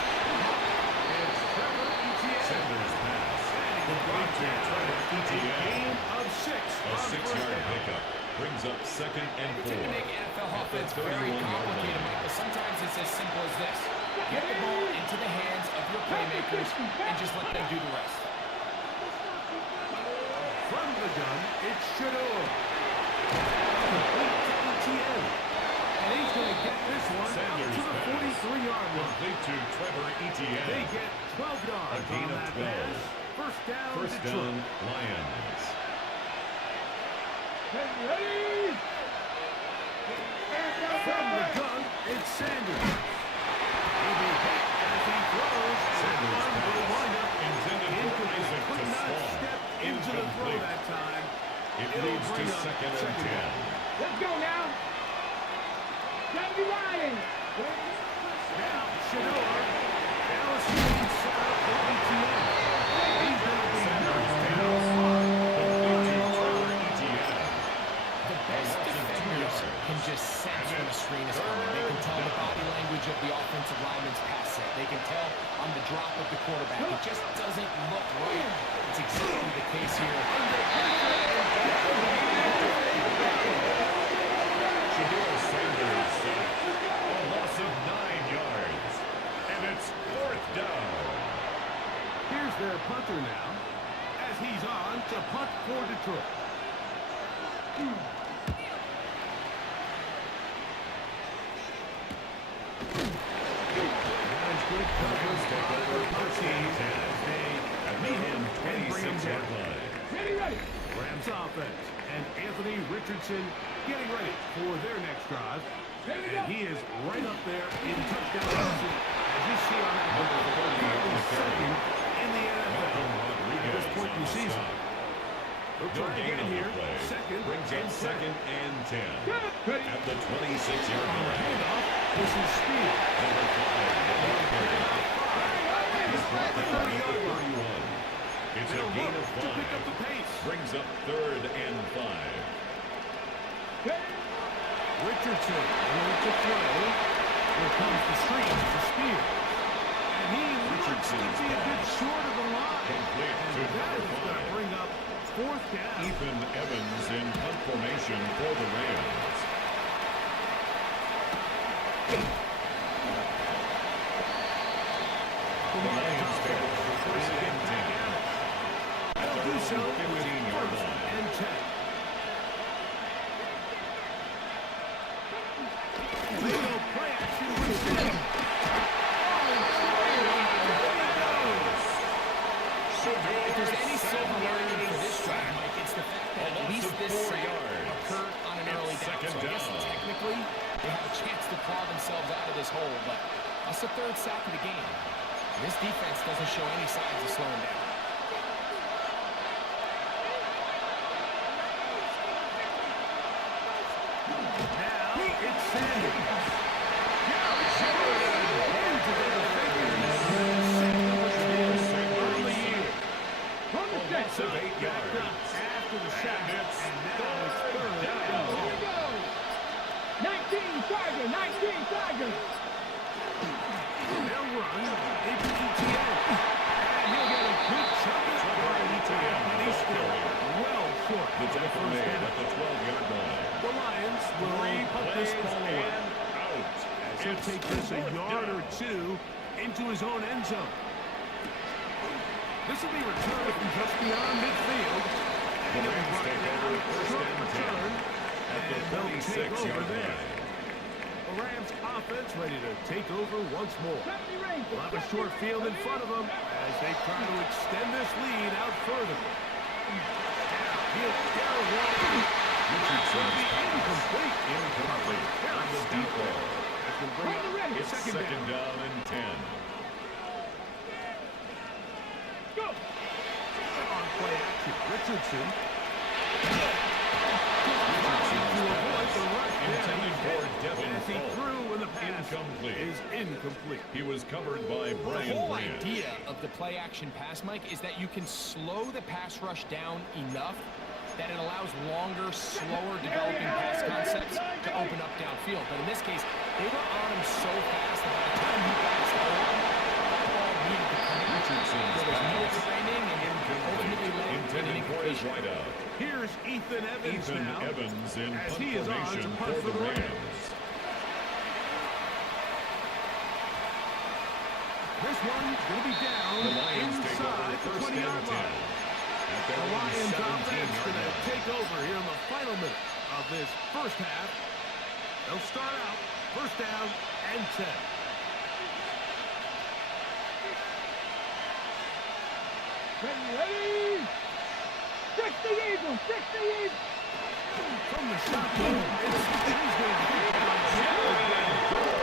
It's Trevor Etienne. Sanders pass. The broadcast Trevor a Etienne. gain of 6 A on 1st 6-yard down. pickup brings up 2nd and It's 4. to make NFL At the offense very 31-yard complicated, line. Mike, but sometimes it's as simple as this. Get the ball into the hands of your playmakers and just let them do the rest. From the gun, it's Shador. Complete to Etienne. And he's going to get this one Sanders out to the pass. 43-yard line. Complete to Trevor They Etienne. get 12 yards A gain on of that 12. pass. First down, 1st Detroit. down, Lions. From the gun, it's Sanders. He'll be hit as he throws. Sanders That one will wind up intended for incomplete. Isaac Could to not Small. step into the throw Incomplete. that time. It It'll leads to bring up 2nd and second 10. down. Let's go now. Gotta be riding. Now, Shador. Dallas being set up for Etienne. He's going to be Sanders knocked pass. down. Complete to Trevor Etienne. The best defenders can just sense when a screen is coming. They can tell the body language of the offensive lineman's pass set. They can tell on the drop of the quarterback. It just doesn't look right. It's exactly the case here. Shador Sanders a loss of 9 yards. And it's 4th down. Here's their punter now, as he's on to punt for Detroit. That's good coverage by the punting as they meet him and bring him down. 26-yard line. Ready, ready. Rams offense and Anthony Richardson getting ready for their next drive. And he is right up there in touchdown passing, as you see on that number, currently 2nd in the NFL at this point in the season. They'll No try gain again on the here. play. 2nd Brings up and 2nd and 10. Ready. At the 26-yard On the line. handoff, this is Speed. Number 5, the block carrier. He's brought down at the 31. It's a They'll gain look of to pick up 5. the pace. Brings up 3rd and 5. Richardson going to throw. Here comes the screen to Spears. And he looks to be a bit short of the line. Complete And to that is number going to 5. bring up 4th down. Ethan Evans in punt formation for the Rams. this sack occurred on an early down. So I guess technically they have a chance to claw themselves out of this hole, but that's the third sack of the game. This defense doesn't show any signs of slowing down. Now it's Sanders. Loss of 8 yards. After the sack, and now it's third down. Here we go. 19 Tiger, 19 Tiger. They'll run into ETN. And he'll get a good chunk of ETN, but he's still well short. The tackle made at the 12-yard line. The Lions will put this ball away. As he'll take this a yard or two into his own end zone. This will be returned from just beyond midfield. The Rams take over first and 10 at the 36-yard line. The Rams offense ready to take over once more. They'll have a short field in front of them as they try to extend this lead out further. Richardson's incomplete. On the deep ball. It's second down and 10. Go! On play action, Richardson. Intended for Devin As he Falk. threw when the pass is incomplete. He was covered by The Brian whole Branch. idea of the play-action pass, Mike, is that you can slow the pass rush down enough that it allows longer, slower developing pass concepts to open up downfield. But in this case, they were on him so fast that by the time he got his hold, that ball needed to come out. There was no training, and ultimately led to an Intended for his incompletion. wideout. Here's Ethan Evans Ethan now. Evans in as punt he is on to formation punt for the Rams. Rams. This one's going to be down The Lions take over inside the first 20-yard and 10. line. At The their own Lions offense 17-yard going to line. take over here in the final minute of this first half. They'll start out first down and 10. Ready? 60 Eagles, 60 Eagles. From the shotgun, it's he's going to get on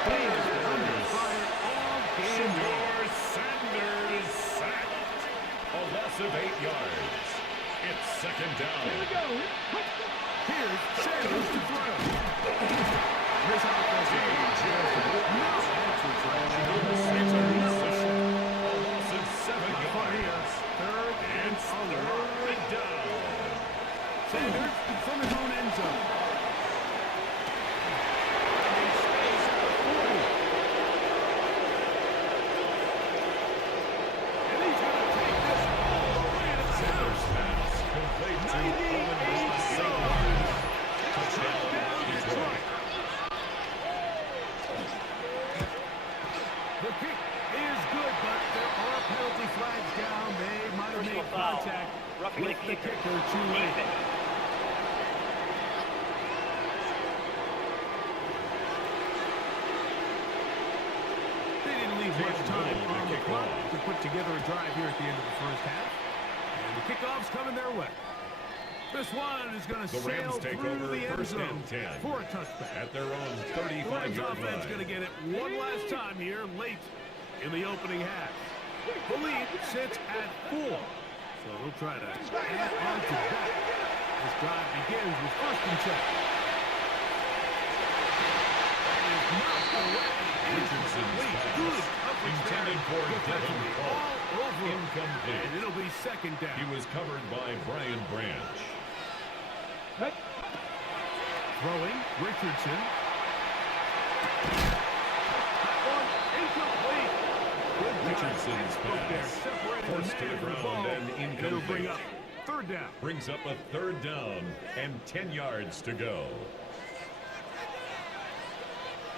He has been under fire all game long. Sanders sacked. A loss of 8 yards. It's second down. Here we go. Here's Sanders to throw. This offensive no answers right now. It's another sack. A loss of 7 yards. Third and Third down. Sanders from his own end zone. And he's going to take this all the way to the Sanders pass complete to Owen Ross. Touchdown, Detroit. The kick is good, but there are penalty flags down. They might have made contact with the kicker too late. They didn't leave much time on the clock to put together a drive here at the end of the first half. And the kickoff's coming their way. This one is going to The Rams sail take through over the end first zone and 10 for a touchback. at their own The Rams 35-yard offense going to line. get it one last time here late in the opening half. The lead sits at 4. So they'll try to add on to that. This drive begins with first and 10. That is knocked away. Richardson's Good pass coverage intended there. for Devin Defensively Falk. all over him. Incomplete. And it'll be second down. He was covered by Brian Branch. Throwing, Richardson. That one incomplete. Good drive. Richardson's Up there, pass separating forced to man the from ground ball. and It'll bring incomplete. up third down. Brings up a third down and 10 yards to go.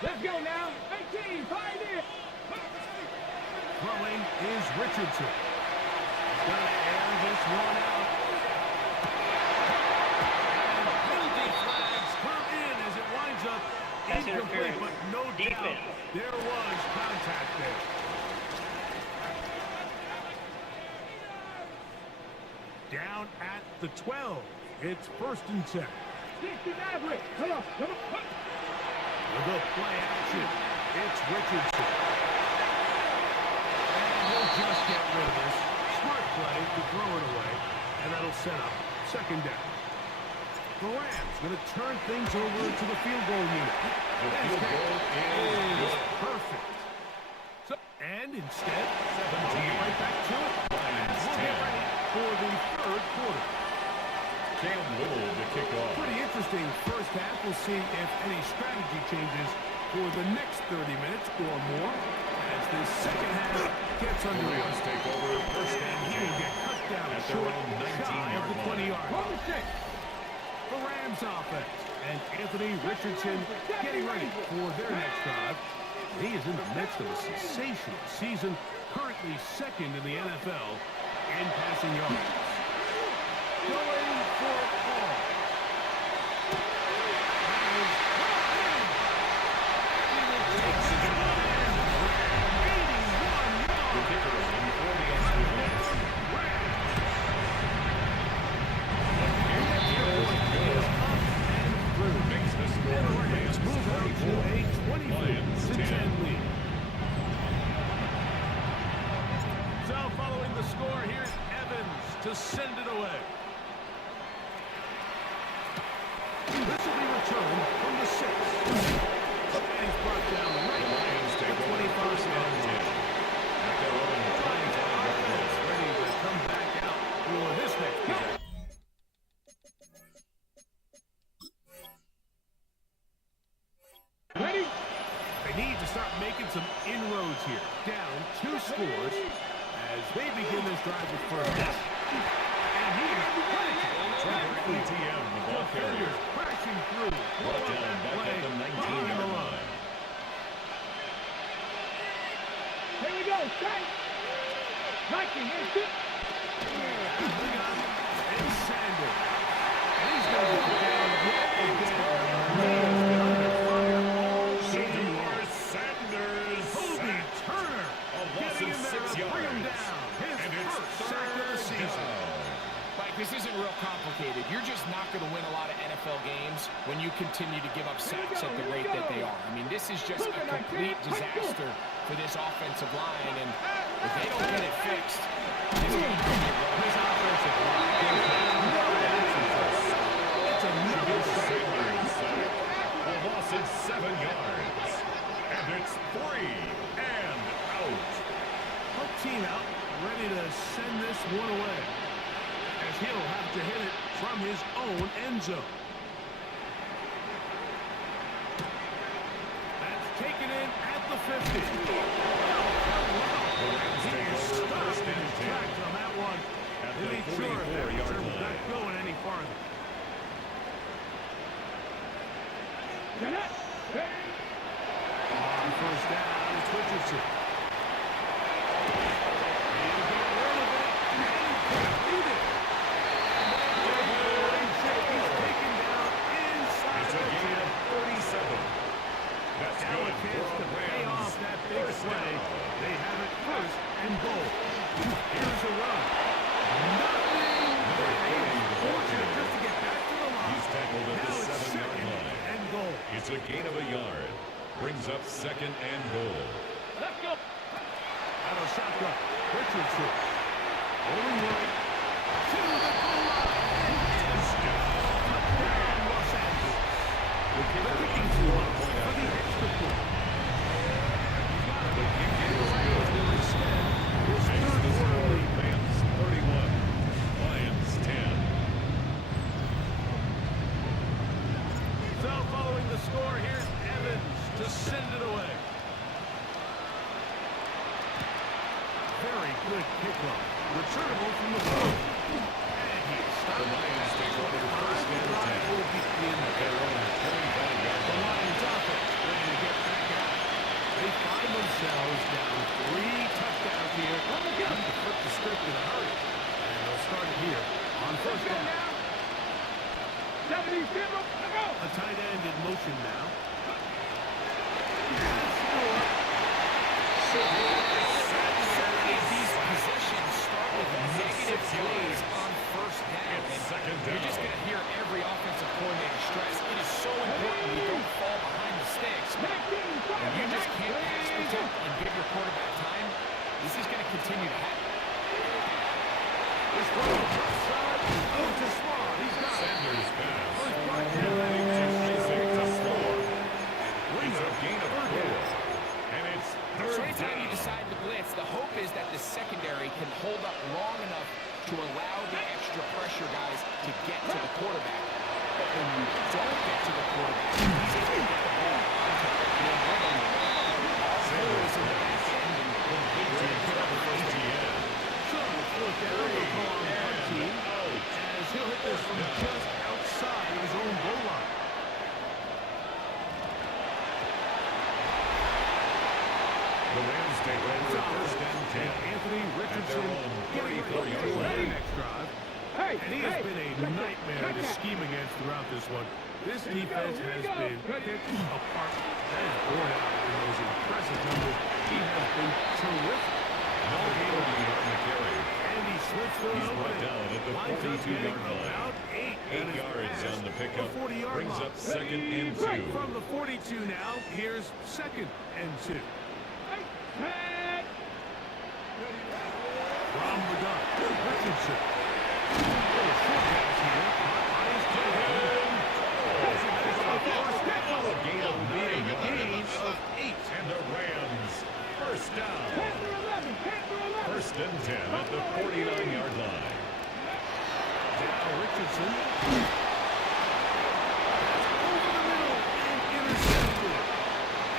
Let's go now. 18, Pioneer. Throwing is Richardson. He's going to air this one out. And penalty flags come in as it winds up That's incomplete, interference. but no doubt Defense. there was contact there. Down at the 12. It's 1st and 10. 60 average. Come on. With the play action, it's Richardson. And he'll just get rid of this. Smart play to throw it away, and that'll set up 2nd down. The Rams going to turn things over to the field goal unit. The field goal is perfect. So, and instead, 17. right back to it. Lions We'll get ready for the 3rd quarter. Cam Little to kick off. Pretty interesting first half. We'll see if any strategy changes for the next 30 minutes or more as the second half gets The underway. Rams take over 1st And and he will get cut down at their short, own shy of the 19-yard 20-yard line. line. The Rams offense and Anthony Richardson getting ready for their next drive. He is in the midst of a sensational season, currently 2nd in the NFL in passing yards. Going for it all. The kicker in for the extra point. Makes the score Rams Move out to a 24-10 lead. So following the score, here's Evans to send it away. This will be returned from the 6. And he's brought down right Lions at take the over 25 1st and 10 at their own 25-yard line. ready to come back out for this next possession. Ready? They need to start making some inroads here. Down 2 scores as they begin this drive with 1st down. And he is Trevor ETM, the ball carrier. crashing through. Brought down back at the 19-yard line. Here we go. Strike. Striking. It's it. And Sanders. And he's going to go down yet again. Shedeur Sanders. Toby Turner A loss getting of in there 6 to bring him yards. down. His And it's first sack of the 3rd season. down. Like, this isn't real complicated. You're just not going to win a lot of NFL games when you continue to give up sacks at the rate that they are. I mean, this is just a complete disaster for this offensive line, and if they don't get it fixed, this is going to be a rough. His offensive line gives him no answer for us. It's another sack. Sanders sack. A loss of 7 yards. And it's 3 and out. Hook team out, ready to send this one away. As he'll have to hit it from his own end zone. That's taken in at the 50. The Rams take over 1st and 10 Tracks on that one. at They the made sure that 44-yard was not line. going any farther. Get it. On 1st down, it's Richardson. He'll get rid of it. And complete it. He's taken down inside It's a the gain 10. of 37. That's Now a good chance for to pay Rams. off that big 1st play. down. They have it 1st and goal. Here's a run. Nothing. Fortunate just to get back to the line. He's tackled at Now the it's 7-yard 2nd line. and goal. It's a gain of a yard. Brings up 2nd and goal. Let's go. Out of shotgun. Richardson. Rolling right. To the goal line. Touchdown, Los Angeles. The kicker The on kicking for team the point for the after. extra point. The kick is good. Instead, his Makes third the quarter score lead. Rams 31. Lions 10. So following the score, here's Evans to send it away. Very good kickoff. Returnable from the field. And he The stopped. Lions take over 1st and 10 Will begin at their own 25-yard the line. Lions offense ready to get back out. They find themselves down 3 touchdowns here. Need to flip the script in a hurry. And they'll start it here on 1st down. 70, zero, let's go. A tight end in motion now. These possessions start with negative plays on 1st down, and second down. You're just going to hear every offensive coordinator stress. It is so important you don't fall behind the sticks. When you just can't pass protect and give your quarterback time, this is going to continue to happen. This one on the left side. Oh, to Small. He's got it. Sanders pass. First right here. Isaac to score. It's a gain of 4. And it's So third anytime you down. decide to blitz, the hope is that the secondary can hold up long enough to allow the extra pressure guys to get to the quarterback. But when you don't get to the quarterback, he's able to get the ball onto the rhythm. Holes in the back end and complete to get up the first down. So, fourth down, they'll call on the punt team, as he'll hit this from just outside of his own goal line. The Rams take over first and 10. Anthony Richardson getting ready to run the next drive. And he has been a nightmare to scheme against throughout this one. This defense has been picked apart. That is borne out in those impressive numbers. He has been terrific. Number 40 on the carry. And he slips for He's an brought opening. down at the Winds up 42-yard getting line. about 8 yards on the pickup. 40-yard Brings line. up second and 2. From the 42 now, here's second and 2. From the gun, Richardson. Little short pass here. Eyes to him. A gain of 9 Gain yards. of 8. And the Rams first down. First and 10 at the 49-yard line. Now Richardson. Over the middle and intercepted.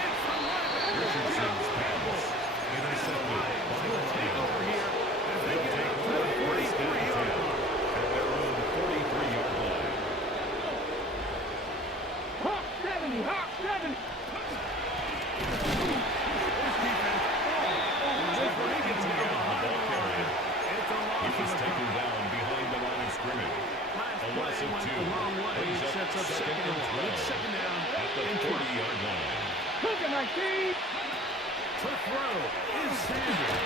It's the running back. Richardson's pass intercepted by the Take over Rams. here as they They'll get take out to over the first and 43-yard 10 line. at their own 43-yard line. Hawk 70, Hawk 70. This defense. They get to the ball carrier. It's a He loss was of a taken down behind the line of scrimmage. Last A play loss of went 2. the wrong way. Brings It sets up second and 1. It's second down at the and 20. 40-yard line. Look at my team. To throw is Sanders.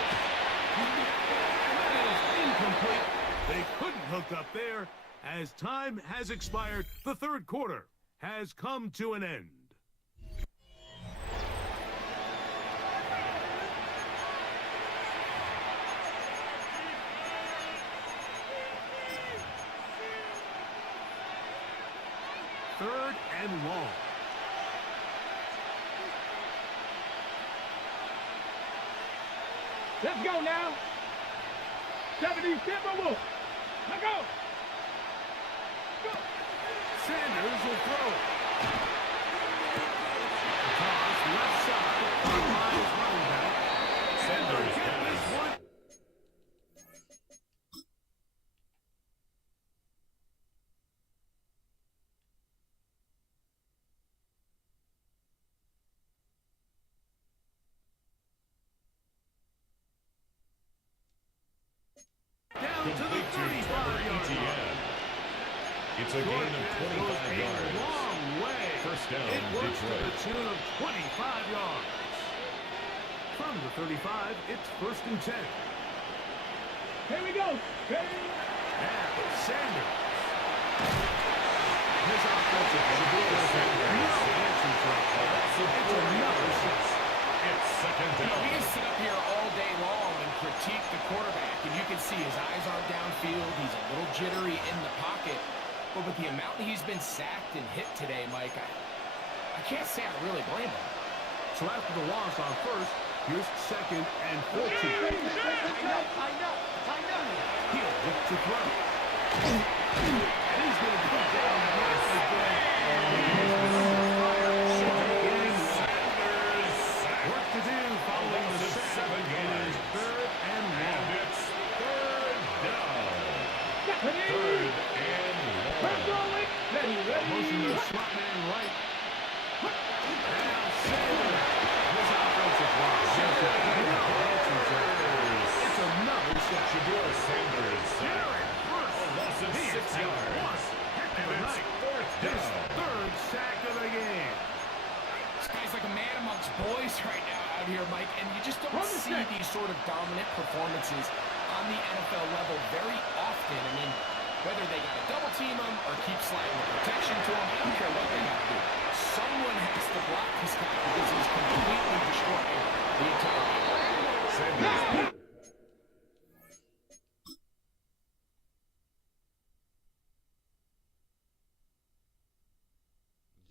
That is incomplete. They couldn't hook up there. As time has expired, the third quarter has come to an end. Third and long. Let's go now. 70 Timberwolves. Let's go. Sanders will throw. Toss left side. Caught by his running back. Sanders Get this pass. one. Down to the Complete to Trevor 35-yard line. Etienne. It's a gain of 25 yards. Long way. First down, It works to Detroit. the tune of 25 yards. From the 35, it's first and 10. Here we go. Ready? Now, Sanders. His offensive no answers right there. It's another six. It's second You know, we down. can sit up here all day long and critique the quarterback, and you can see his eyes aren't downfield. He's a little jittery in the pocket. But with the amount he's been sacked and hit today, Mike, I can't say I really blame him. So after the loss on first, here's second and 14. I know. He'll look to throw. And he's going to put down yet again. Work to do following the Loss of sack. 7 It is yards. third and And long. it's third down. Ready? Third and Let's go, long. Wick. Ready, Motion to ready. slot man right. Now Sanders. His offensive line. No answers right there. It's another sack. Shador Sanders. Jared Hurst. A loss of He 6 has had yards. one heck of And a it's night. fourth His down. third sack of the game. This guy's like a man amongst boys right now out here, Mike, and you just don't see these sort of dominant performances on the NFL level very often. I mean, Whether they got to double team him or keep sliding the protection to him, I don't care what they got to do. Someone has to block this guy because he's completely destroying the entire game.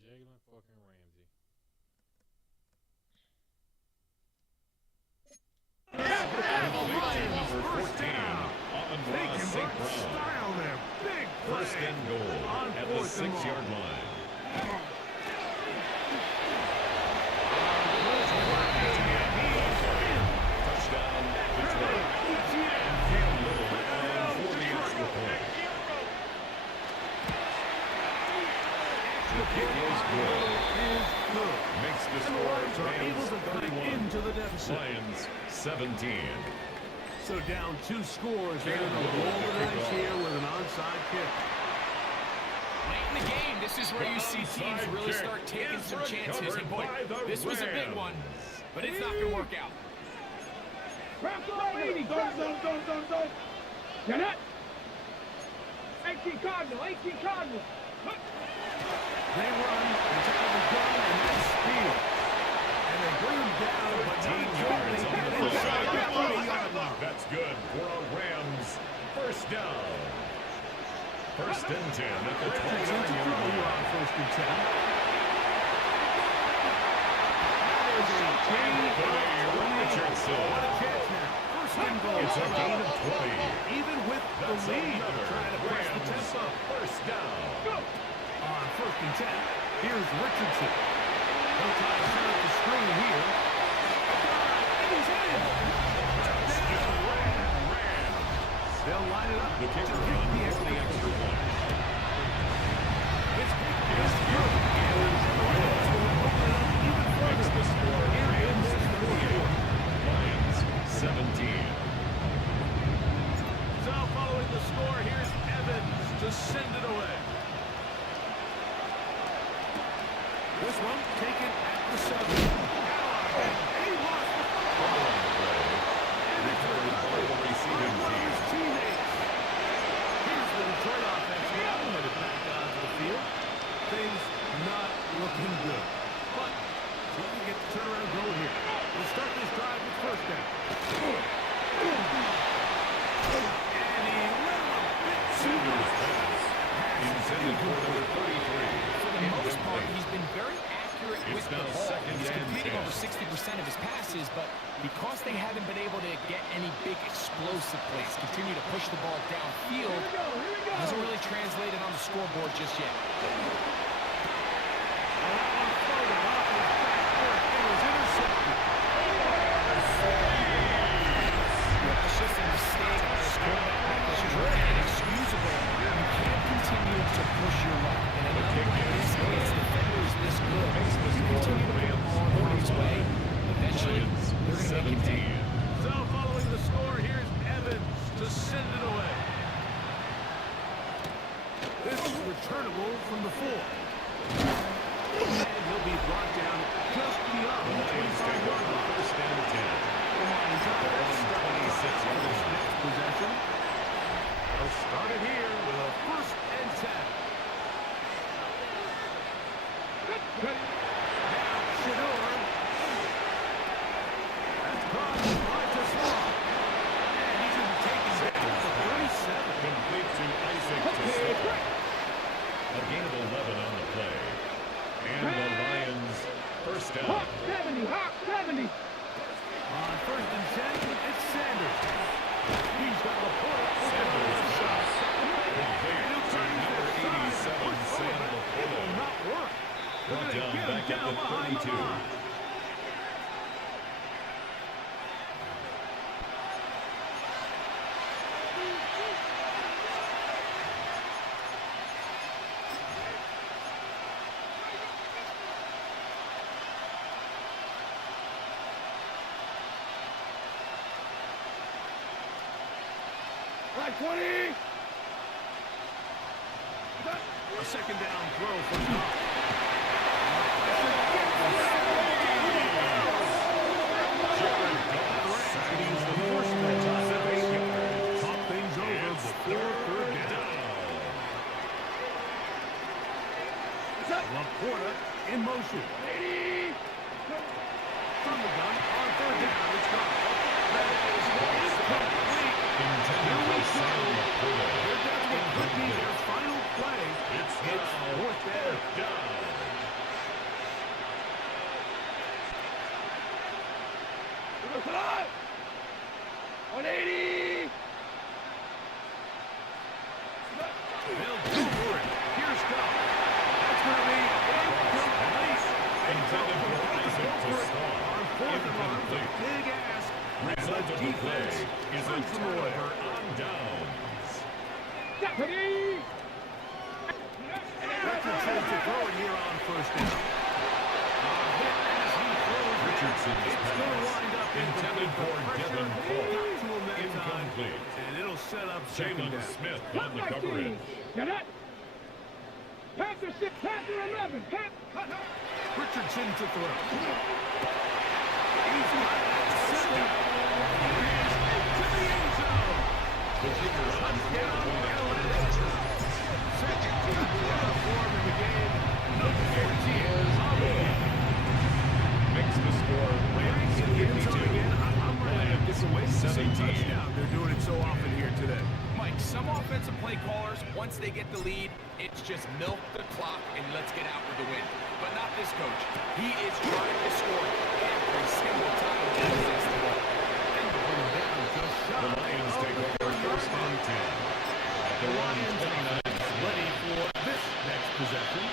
Jalen fucking Ramsey. Number 14, They Amon-Ra St. convert Brown. style there. Big play. First and goal On at the 4th and 6-yard long. line. Touchdown, Detroit. Cam Little for the extra point. The kick is good. Makes the score Are able to cut 31. into the deficit. Lions 17. So down 2 scores. They're going to roll the dice here with an onside kick. Late in the game, this is where you see teams really start taking some chances. And boy, this was a big one, but it's not going to work out. Grab the lady. Go. You're not. 18 Cardinal. They run, they tackle the gun, and they steal. And they bring him down, but 14 not yards on the inside play. the 40-yard line. That's good for a Rams first down. First and 10 at the 29-yard line. On 1st and 10. That is a gain of 20. Richardson. What a catch now. First and goal. It's a gain of 20. Even with the That's lead, another trying to press the Rams tempo. first down. On 1st and 10, here's Richardson. He'll try to set up the screen here. And he's in. They'll line it up. The kicker to kick run the for the extra point. His kick is good. Makes the score Rams 48. Lions 17. So following the score, here's Evans to send it away. This one taken at the 7. He lost the football. Recovered by the receiving team. His teammates. Here's the Detroit offense now, headed back onto the field. Things not looking good. But see if we can get the turnaround going here. We'll start this drive with first down. And he let him a bit too Sanders pass. Intended for number 33. For the most part, he's been very accurate It's with the now ball. second He's and completing 10. over 60% of his passes, but because they haven't been able to get any big explosive plays, continue to push the ball downfield, hasn't really translated on the scoreboard just yet. That's just a mistake on this quarterback. This is really inexcusable. You can't continue to push your luck. And in a game like this, against defenders this good, you continue to put the ball in his way, eventually they're going to make it pay. So following the score, here's Evans to send it away. This is returnable from the 4. And he'll be brought down just beyond the 25-yard line. First and 10. Next possession. They'll start it here with a 1st and 10. Now Shador. That's caught right to Swan. And he's going to take him down to 37. Complete to Isaac to start. A gain of 11 on the play. And the Lions first down. Hawk 70. On 1st and 10, it's Sanders. He's got the point. Sanders shot. Complete to number 87, Sam It will LaPorta. not work. Brought down back at the 32. Right 20. A second down throw for Knox. Talk things over before 3rd down. Laporta in motion. From the gun on third down. It's gone. That is incomplete. Here we go. They're down to what could be their final play. It's fourth down. On 80! They'll go for it. Here's Scott. That's going to be incomplete. Intended for Isaac to start. On fourth and long, big ask. Result of the play is a turnover on downs. Deputy! Richardson to throw it here on first down. Hit as he throws. Richardson's It's going to pass wind up intended for Devin Polk. Incomplete. And it'll set up second Jalen down. Smith on the coverage. Get it! Panther 6, Panther 11, Richardson to throw. He's got that seven. He's into the end zone. Touchdown, Atlanta. Second touchdown for him in the game. Number 14, Holly. Makes the score Larry in the end zone again. I'm ready to get away from some 17. touchdown. They're doing it so often here today. Mike, some offensive play callers, once they get the lead, it's just milk the clock and let's get out with the win. But not this coach. He is trying to score every single time he possesses the ball. And to put him down just The shy Lions of take the over first and 10. At the Lions 1:29. ready for this next possession.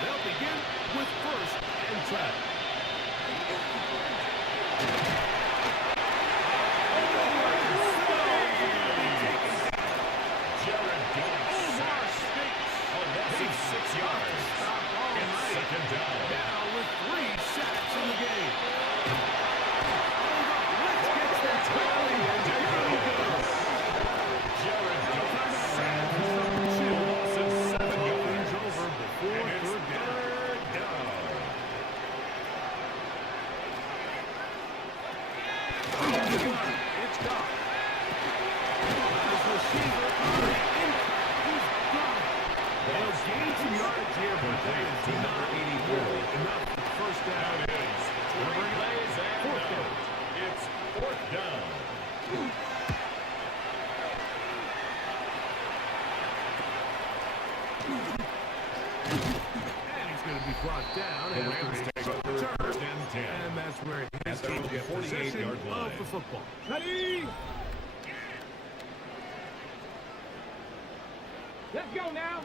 They'll begin with first and 10. Jared Goff sacks. Almost 6 yards. It's second down. Now with 3 sacks in the game. Let's get that tally and here he goes. Jared Goff sacks. Losses 7 yards. Things over before And it's third down. third down. It's gone. His receiver on the impact. He's gone. They'll gain some yards here, but that is To number 84. enough for first down. That is 3 plays and Fourth down. out. It's fourth down. And he's going to be brought down. The after Rams a take over return. first and 10. And that's where his At their team gets 48 possession yard line. of the football. Ready? Let's go now.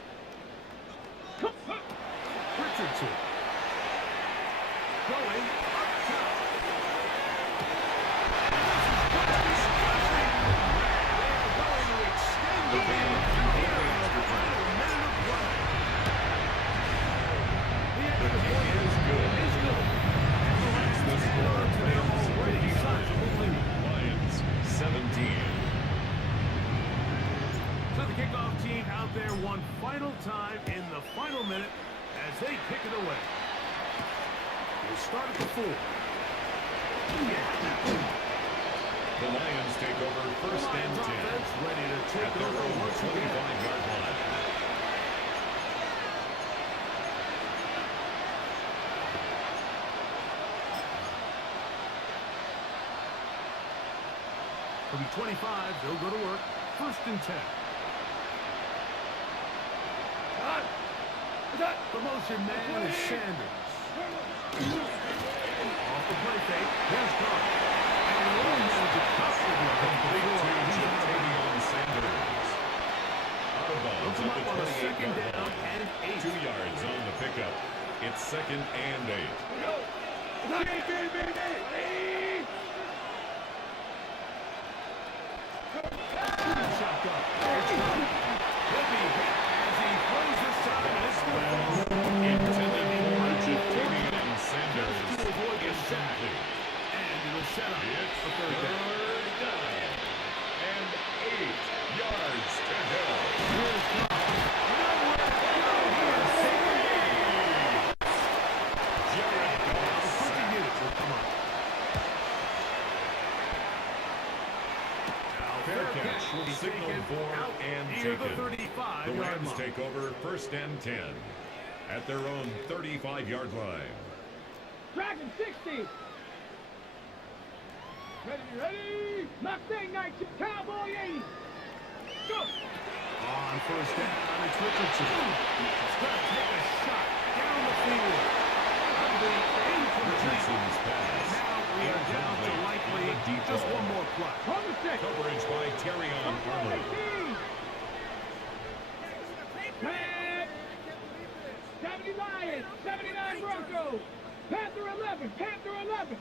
Richardson. Going up top. They're going to extend the lead here in the final minute of play. The extra point is good. And the Lions The score to their already 55. sizable lead. Lions 17. So the kickoff team out there one final time in the final minute as they kick it away. We'll start at the 4. The Lions take over first and 10. Offense ready to At take their over own once again. 25-yard line. From 25, they'll go to work. First and 10. The motion man is Sanders. Off the play fake. Here's Carr. And the only man to possibly Complete to complete Jatavion Sanders. Out of bounds Looks him at up on the a second 28-yard down line. and 8. 2 yards on the pickup. It's second and 8. Shotgun. Here's Carr. He'll be hit as he throws this time. This one Intended for Jatavion Sanders. to avoid the sack. Incomplete. And it'll set up It's a third down. third down. And 8 yards to go. Here's Carr. Nowhere to go here. Jared Goff Punting units will come up. Now Fair catch will be signaled taken for out and near the taken. 35 The yard Rams line. take over first and 10. at their own 35-yard line. Dragon 60. Ready. Mustang 90. Cowboy 80. Go. On first down, it's Richardson. He's going to take a shot down the field. Richardson's pass. Now we are down to likely just one more play. On the 6. Coverage by Terrion Armour. 18. 70 Lions. 79 Broncos. Panther 11. Panther 11.